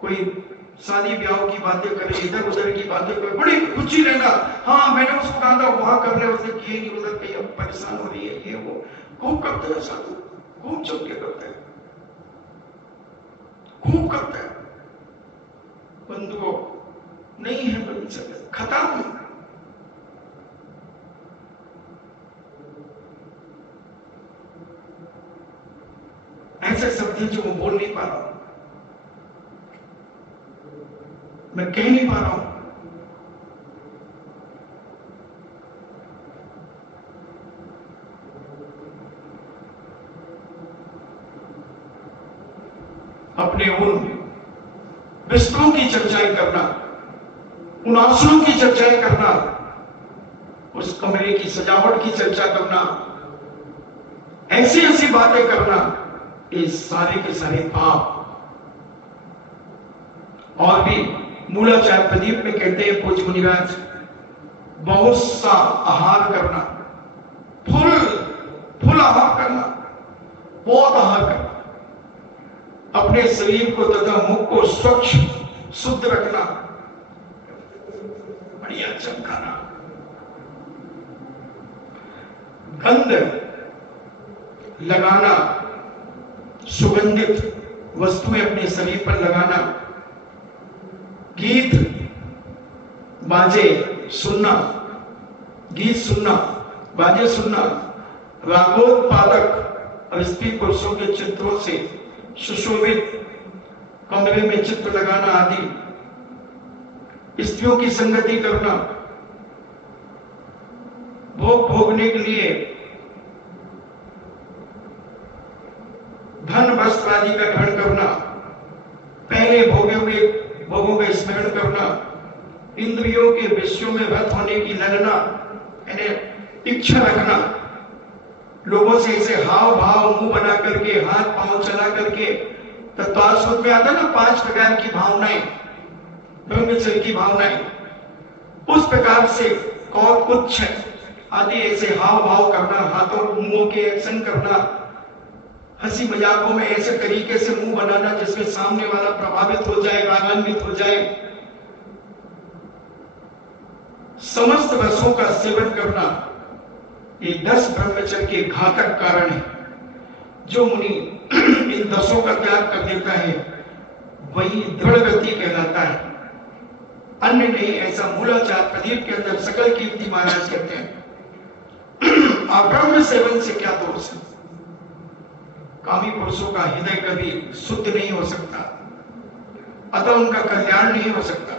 कोई शादी ब्याह की बातें करे, इधर उधर की बातें करे, बड़ी रुचि लेना। हाँ मैंने उसको कहा था वहां कर ले, उसने किए नहीं, उधर कहीं अब परेशान हो रही है, ये वो खूब करते हैं साधु, खूब चौके करते हैं, खूब करते हैं। बंधुओं नहीं है ब्रह्मचर्य, खत्म। ऐसे शब्द जो मैं बोल नहीं पा रहा हूं, मैं कह नहीं पा रहा हूं। अपने उन विस्तरों की चर्चाएं करना, उन आसनों की चर्चाएं करना, उस कमरे की सजावट की चर्चा करना, ऐसी ऐसी बातें करना, ये सारे के सारे पाप। और भी मूलाचार प्रदीप में कहते हैं पूज्य मुनिराज, बहुत सा आहार करना, फुल आहार करना, बहुत आहार करना, अपने शरीर को तथा मुख को स्वच्छ शुद्ध रखना, बढ़िया चमकाना, गंध लगाना, सुगंधित वस्तुएं अपने शरीर पर लगाना, गीत बाजे सुनना, गीत सुनना, बाजे सुनना, रागोत्पादक और स्त्री पुरुषों के चित्रों से सुशोभित कमरे में चित्र लगाना आदि, स्त्रियों की संगति करना, भोग भोगने के लिए धन वस्त्र आदि का ग्रहण करना, पहले भोगे हुए भोगों का स्मरण करना, इंद्रियों के विषयों में रत होने की ललना यानी इच्छा रखना, लोगों से ऐसे हाव भाव मुंह बना करके हाथ पांव चला करके, तत्वास्वत में आता ना 5 प्रकार की भावनाएं, ब्रह्मचर्य की भावनाएं, उस प्रकार से कौर कुछ आदि ऐसे हाव भाव करना, हाथों मुंहों के एक्शन करना, हंसी मजाकों में ऐसे तरीके से मुंह बनाना जिसमें सामने वाला प्रभावित हो जाए, रागान्वित हो जाए, समस्त रसों का सेवन करना, ये 10 ब्रह्मचर्य के घातक कारण है। जो मुनि इन 10 का त्याग कर देता है वही दृढ़ गति कहलाता है, अन्य नहीं। ऐसा मूलाचार प्रदीप के अंदर सकल कीर्ति महाराज कहते हैं। अब्रह्म सेवन से क्या दोष है? कामी पुरुषों का हृदय कभी शुद्ध नहीं हो सकता, अतः उनका कल्याण नहीं हो सकता।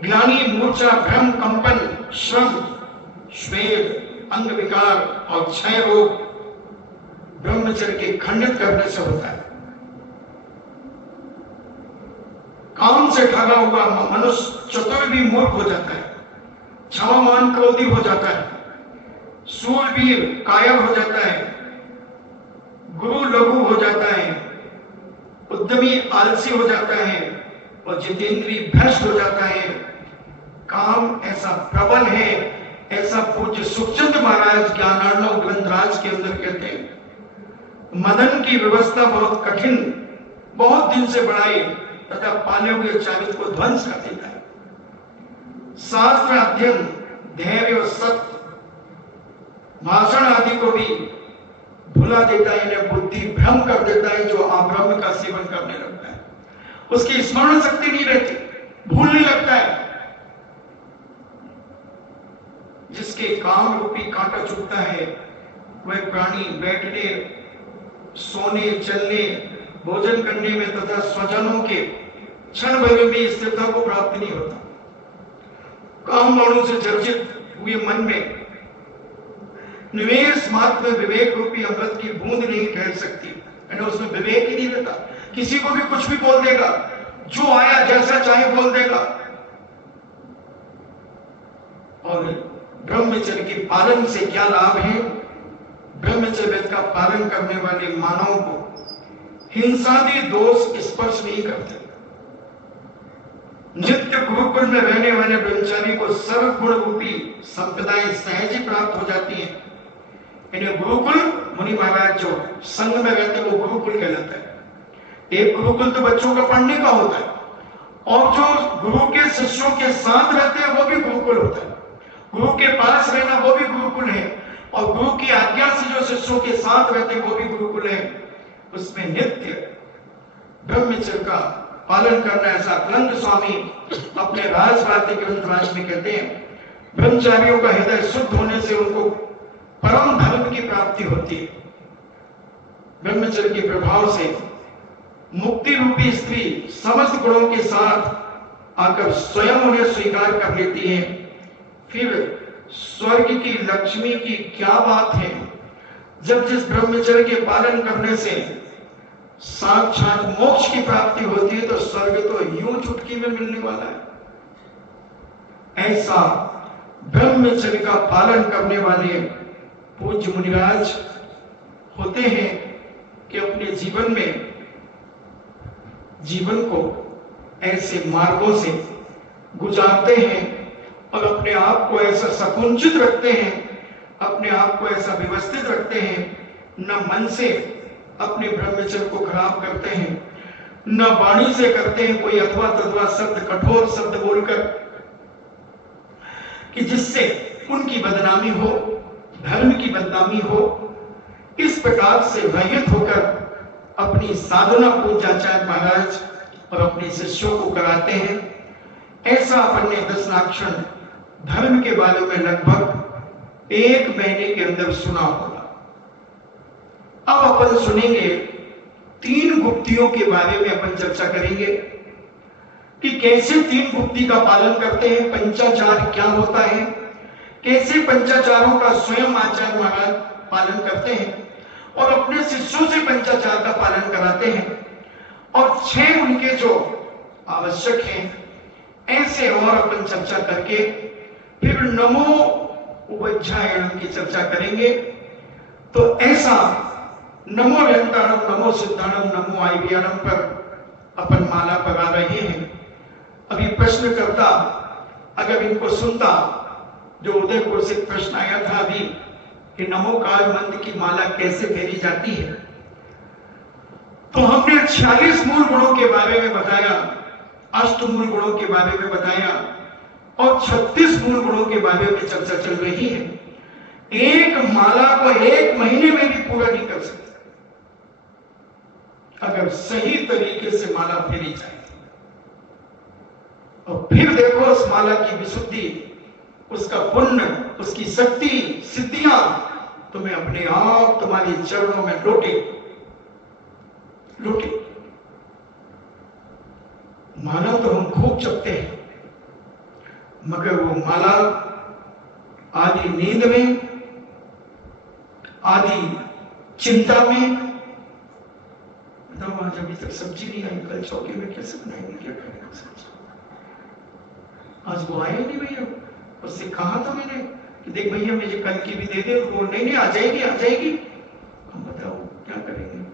ज्ञानी मूर्छा, भ्रम, कंपन, श्रम, श्वेत, अंग विकार और क्षय रोग ब्रह्मचर्य के खंडित करने से होता है। काम से ठगा हुआ मनुष्य चतुर भी मूर्ख हो जाता है, क्षमामान क्रोधी हो जाता है, सूरवीर कायर हो जाता है, गुरु लघु हो जाता है, उद्यमी आलसी हो जाता है और जितेंद्रीय भ्रष्ट हो जाता है। काम ऐसा प्रबल है, ऐसा पूज्य सुखचंद महाराज ज्ञानार्णव ग्रंथराज के अंदर कहते हैं। मदन की व्यवस्था बहुत कठिन, बहुत दिन से बढ़ाई तथा पाले हुए चारित्र को ध्वंस कर देता है। शास्त्र अध्ययन, धैर्य और सत्य, भाषण आदि को भी भुला देता है, इन्हें बुद्धि भ्रम कर देता है। जो अब्रह्म का सेवन करने लगता है उसकी स्मरण शक्ति नहीं रहती, भूलने लगता है। जिसके काम रूपी कांटा चुभता है वह प्राणी बैठने, सोने, चलने, भोजन करने में तथा स्वजनों के क्षण भर में स्थिरता को प्राप्त नहीं होता। काम वालों से चर्चित हुए मन में निवेश मात्र विवेक रूपी अमृत की बूंद नहीं ठहर सकती, उसमें विवेक ही नहीं रहता। किसी को भी कुछ भी बोल देगा, जो आया जैसा चाहे बोल देगा। और ब्रह्मचर्य के पालन से क्या लाभ है? ब्रह्मचर्य का पालन करने वाले मानव को हिंसादी दोष स्पर्श नहीं करते। नित्य गुरुकुल में रहने वाले ब्रह्मचारी को सर्व गुण रूपी संप्रदाय सहज ही प्राप्त हो जाती है। इन्हें गुरुकुल, मुनि महाराज जो संघ में रहते हैं वो गुरुकुल कहलाता है। एक गुरुकुल तो बच्चों का पढ़ने का होता है, और जो गुरु के शिष्यों के साथ रहते हैं वो भी गुरुकुल होता है। गुरु के पास रहना वो भी गुरुकुल है, और गुरु की आज्ञा से जो शिष्यों के साथ रहते हैं वो भी गुरुकुल है। उसमें नित्य ब्रह्मचर्य का पालन करना, ऐसा अक्लंद स्वामी अपने राजवार्ते ग्रंथराज में कहते हैं। ब्रह्मचारियों का हृदय शुद्ध होने से उनको परम धर्म की प्राप्ति होती है। ब्रह्मचर्य के प्रभाव से मुक्ति रूपी स्त्री समस्त गुणों के साथ आकर स्वयं उन्हें स्वीकार कर लेती है। फिर स्वर्ग की लक्ष्मी की क्या बात है, जब जिस ब्रह्मचर्य के पालन करने से साक्षात मोक्ष की प्राप्ति होती है, तो स्वर्ग तो यूं चुटकी में मिलने वाला है। ऐसा ब्रह्मचर्य का पालन करने वाले पूज्य मुनिराज होते हैं कि अपने जीवन में जीवन को ऐसे मार्गों से गुजारते हैं और अपने आप को ऐसा सकुंचित रखते हैं, अपने आप को ऐसा व्यवस्थित रखते हैं, न मन से अपने ब्रह्मचर्य को खराब करते हैं, न वाणी से करते हैं कोई अथवा तथवा शब्द, कठोर शब्द बोलकर, कि जिससे उनकी बदनामी हो, धर्म की बदनामी हो। इस प्रकार से रहित होकर अपनी साधना पूज्याचार्य महाराज और अपने शिष्यों को कराते हैं। ऐसा अपन ने दशनाक्षण धर्म के बारे में लगभग 1 महीने के अंदर सुना होगा। अब अपन सुनेंगे 3 गुप्तियों के बारे में अपन चर्चा करेंगे कि कैसे 3 गुप्ति का पालन करते हैं, पंचाचार क्या होता है, कैसे पंचाचारों का स्वयं आचार्य महाराज पालन करते हैं और अपने शिष्यों से पंचाचार का पालन कराते हैं, और 6 उनके जो आवश्यक हैं ऐसे और अपन चर्चा करके फिर नमो उपाध्यायनम की चर्चा करेंगे। तो ऐसा नमो व्यंताणम, नमो सिद्धाणम, नमो आईवीआरम पर अपन माला पगा रहे हैं। अभी प्रश्नकर्ता अगर इनको सुनता, जो उदयपुर से प्रश्न आया था अभी कि नमो काल मंत्र की माला कैसे फेरी जाती है, तो हमने 46 मूल गुणों के बारे में बताया, अष्टमूल गुणों के बारे में बताया, और 36 मूल गुणों के बारे में चर्चा चल रही है। एक माला को 1 महीने में भी पूरा नहीं कर सकते अगर सही तरीके से माला फेरी जाए। और फिर देखो उस माला की विशुद्धि, उसका पुण्य, उसकी शक्ति, सिद्धियां तुम्हें अपने आप तुम्हारे चरणों में लौटे। माला तो हम खूब जपते हैं, मगर वो माला आदि नींद में, आदि चिंता में, बताओ आज अभी तक सब्जी नहीं आई, कल चौके में कैसे बनाएंगे, क्या करेंगे सब्जी? आज वो आया नहीं भैया, उससे कहा था मैंने कि देख भैया मुझे कल की भी दे दे, वो नहीं आ जाएगी आ जाएगी। हम बताओ क्या करेंगे?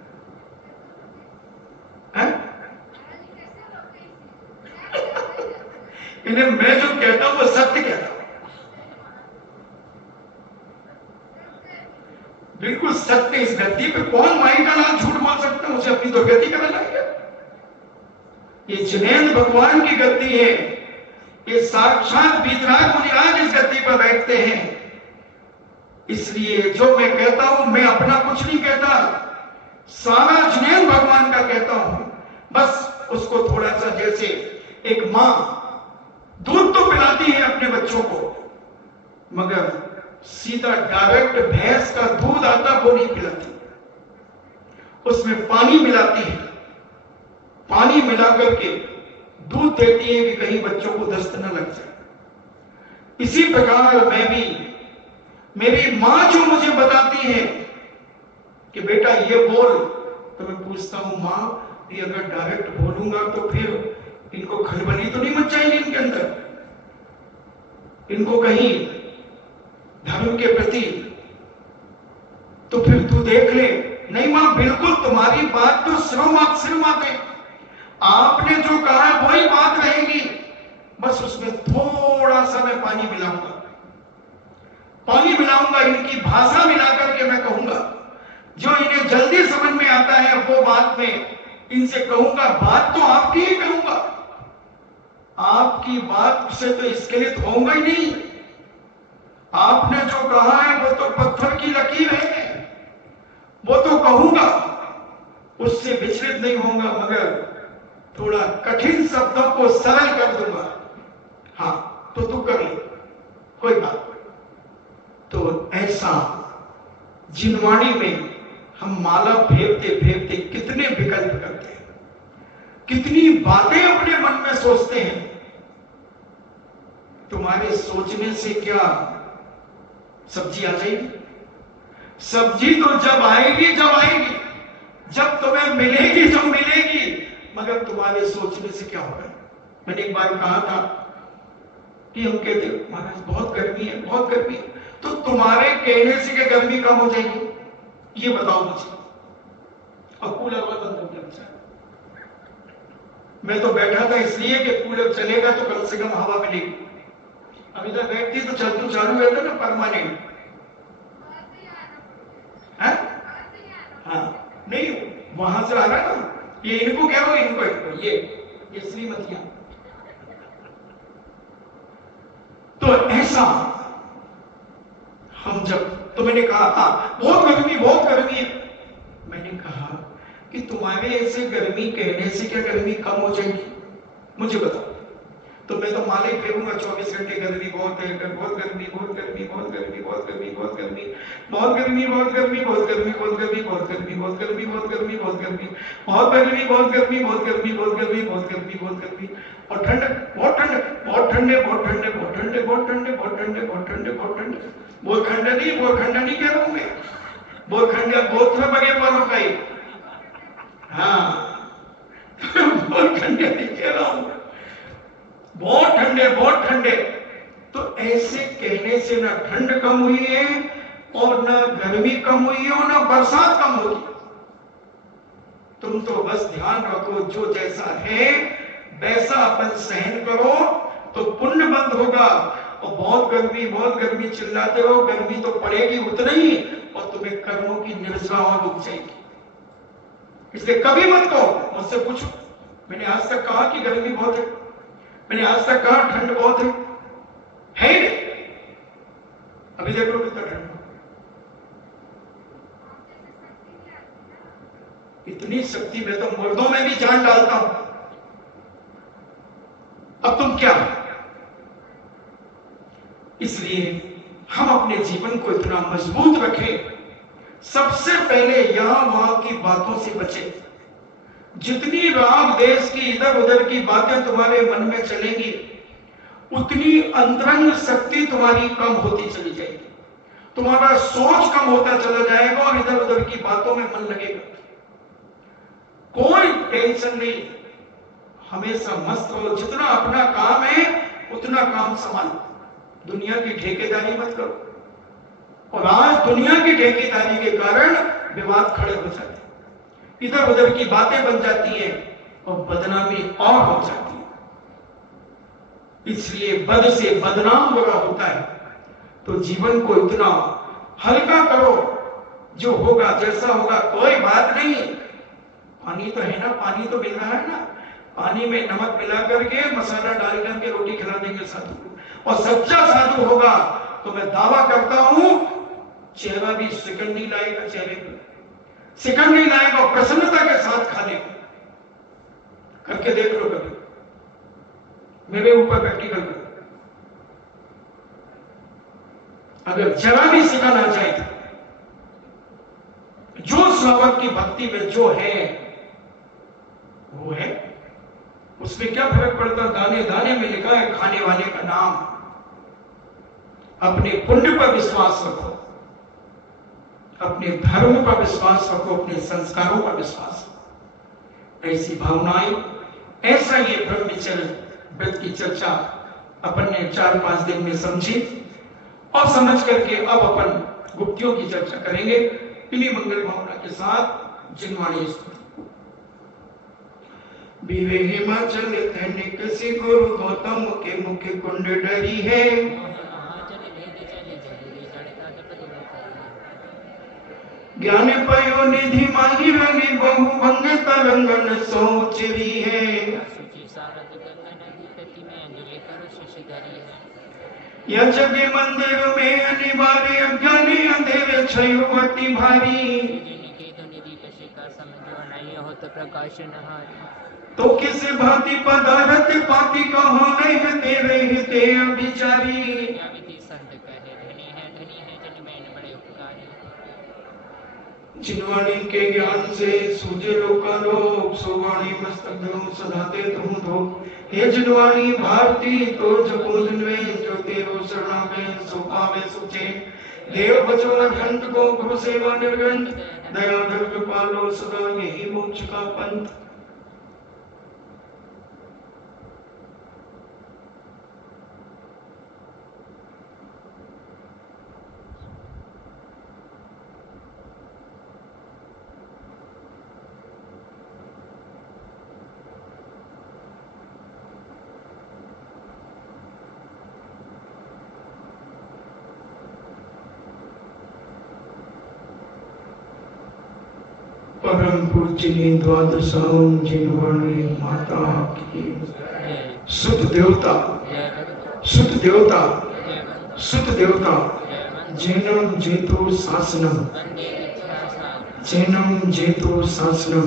इन्हें मैं जो कहता हूं वो सत्य कहता हूं, बिल्कुल सत्य। इस गति पे कौन माई का नाम झूठ बोल सकता है? उसे अपनी दुर्गति का लाएगा। ये जिनेंद्र भगवान की गति है, ये साक्षात बीतराग मुनिराज इस गति पर बैठते हैं। इसलिए जो मैं कहता हूं, मैं अपना कुछ नहीं कहता, सारा जिनेंद्र भगवान का कहता हूं। बस उसको थोड़ा सा, जैसे एक मां दूध तो पिलाती है अपने बच्चों को, मगर सीधा डायरेक्ट भैंस का दूध आता वो नहीं पिलाती, उसमें पानी मिलाती है, पानी मिला करके दूध देती है कि कहीं बच्चों को दस्त न लग जाए। इसी प्रकार मैं भी, मेरी मां जो मुझे बताती है कि बेटा ये बोल, तो मैं पूछता हूं मां ये अगर डायरेक्ट बोलूंगा तो फिर इनको खलबली तो नहीं मच जाएगी इनके अंदर, इनको कहीं धर्म के प्रति, तो फिर तू देख ले। नहीं मां, बिल्कुल तुम्हारी बात तो सिरों मात है, आपने जो कहा वही बात रहेगी। बस उसमें थोड़ा सा मैं पानी मिलाऊंगा, इनकी भाषा मिलाकर के मैं कहूंगा, जो इन्हें जल्दी समझ में आता है वो बात में इनसे कहूंगा। बात तो आपकी ही करूंगा, आपकी बात से तो स्खलित होऊंगा ही नहीं। आपने जो कहा है वो तो पत्थर की लकीर है, वो तो कहूंगा, उससे विचलित नहीं होऊंगा, मगर थोड़ा कठिन शब्दों को सरल कर दूंगा। हाँ तो तू कर ले, कोई बात। तो ऐसा जिनवाणी में हम माला फेरते फेरते कितने विकल्प करते हैं, कितनी बातें अपने मन में सोचते हैं। तुम्हारे सोचने से क्या सब्जी आ जाएगी? सब्जी तो जब आएगी जब तुम्हें मिलेगी जो मिलेगी, मगर तुम्हारे सोचने से क्या होगा? मैंने एक बार कहा था कि हम कहते महाराज बहुत गर्मी है, बहुत गर्मी है, तो तुम्हारे कहने से क्या गर्मी कम हो जाएगी? ये बताओ मुझे। और कूलर वाला बंद हो गया। मैं तो बैठा था इसलिए कि कूलर चलेगा तो कम से कम हवा मिलेगी। अभी तक बैठती तो चालू रहता ना परमानेंट। हाँ नहीं, वहां से आ रहा ना, ये इनको कह रहा हूं, इनको ये श्रीमतियां। तो ऐसा हम जब, तो मैंने कहा था बहुत गर्मी है, मैंने कहा कि तुम्हारे ऐसे गर्मी कहने से क्या गर्मी कम हो जाएगी? मुझे बताओ। तो मैं तो माले फेरूंगा 24 घंटे, गर्मी बहुत है, बहुत गर्मी, बहुत गर्मी, बहुत गर्मी, बहुत गर्मी, बहुत गर्मी, बहुत गर्मी, बहुत गर्मी, बहुत गर्मी, बहुत गर्मी, बहुत गर्मी, बहुत गर्मी, बहुत गर्मी, बहुत गर्मी, बहुत गर्मी, बहुत गर्मी, बहुत गर्मी, बहुत गर्मी, बहुत गर्मी, बहुत गर्मी, और ठंड, बहुत ठंड, बहुत ठंडे, बहुत ठंडे, बहुत ठंडे, बहुत ठंडे, बहुत ठंडे, बहुत ठंडे, बहुत ठंडे, बहुत ठंडा नहीं कह रहा हूं मैं, बहुत ठंडे, बहुत में बगैर वालों का ही। हाँ बहुत ठंडे नहीं कह रहा हूं, बहुत ठंडे, बहुत ठंडे। तो ऐसे कहने से ना ठंड कम हुई है और ना गर्मी कम हुई है और ना बरसात कम होगी। तुम तो बस ध्यान रखो, जो जैसा है वैसा अपन सहन करो तो पुण्य बंद होगा। और बहुत गर्मी चिल्लाते हो, गर्मी तो पड़ेगी उतना ही, और तुम्हें कर्मों की निर्जरा और रुक जाएगी। इसलिए कभी मत कहो, मुझसे पूछो, मैंने आज तक कहा कि गर्मी बहुत है, मैंने आज तक कहा ठंड बहुत है नहीं। अभी देख लो कितना ठंड, इतनी शक्ति में तो मुर्दों में भी जान डालता हूं। अब तुम क्या? इसलिए हम अपने जीवन को इतना मजबूत रखें, सबसे पहले यहां वहां की बातों से बचें। जितनी राग देश की इधर उधर की बातें तुम्हारे मन में चलेंगी, उतनी अंतरंग शक्ति तुम्हारी कम होती चली जाएगी, तुम्हारा सोच कम होता चला जाएगा और इधर उधर की बातों में मन लगेगा। कोई टेंशन नहीं, हमेशा मस्त रहो। जितना अपना काम है उतना काम संभालो, दुनिया की ठेकेदारी मत करो। और आज दुनिया की ठेकेदारी के कारण विवाद खड़े हो जाते हैं, इधर उधर की बातें बन जाती हैं और बदनामी और हो जाती है। इसलिए बद से बदनाम बुरा होता है। तो जीवन को इतना हल्का करो, जो होगा जैसा होगा कोई बात नहीं। पानी तो है ना, पानी तो मिल रहा है ना, पानी में नमक मिला करके मसाला डाल करके रोटी खिला देंगे साधु को। और सच्चा साधु होगा तो मैं दावा करता हूं चेहरा भी सिकन नहीं लाएगा, चेहरे पर सिकन नहीं लाएगा, प्रसन्नता के साथ खाने करके देख लो कभी, मेरे ऊपर प्रैक्टिकल करो। अगर जरा भी सिकन आ जाए, जो श्रावक की भक्ति में जो है वो है, उसमें क्या फर्क पड़ता? दाने दाने में लिखा है खाने वाले का नाम। अपने पुण्य पर विश्वास रखो, अपने धर्म पर विश्वास रखो, अपने संस्कारों पर विश्वास रखो। ऐसी भावनाएं, ऐसा ये ब्रह्मचर्य व्रत की चर्चा अपन ने 4-5 दिन में समझी, और समझ करके अब अपन गुप्तियों की चर्चा करेंगे इन्हीं मंगल भावना के साथ। जिनवाणी बीवे हिमाचल धनिक सी गुरु गौतम के मुख कुंड डरी है। ज्ञान पयो निधि माही रंगी बहु भंग तरंगन सोचरी है। यह जग मंदिर में अनिवार्य अज्ञानी अंधेरे छयो अति भारी। तो किस भांति पदार्थ पाती कहो नहीं तेरे हिते अभिचारी। जिनवाणी के ज्ञान से सूझे लोकालोक सुवाणी मस्तक धो सदा दे तुम धो। हे जिनवाणी भारती तो जपो जिनवे जो तेरो शरणा में सो पावे सुचे। देव बचो घंट को गुरु सेवा निर्गंठ दया धर्म पालो सदा यही मोक्ष का पंथ। परम पूजनीय द्वादशाम जिनवाणी माता की सुत देवता सुत देवता सुत देवता जैनम जेतो शासनम जैनम जेतो शासनम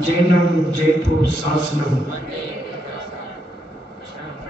जैनम जेतो शासनम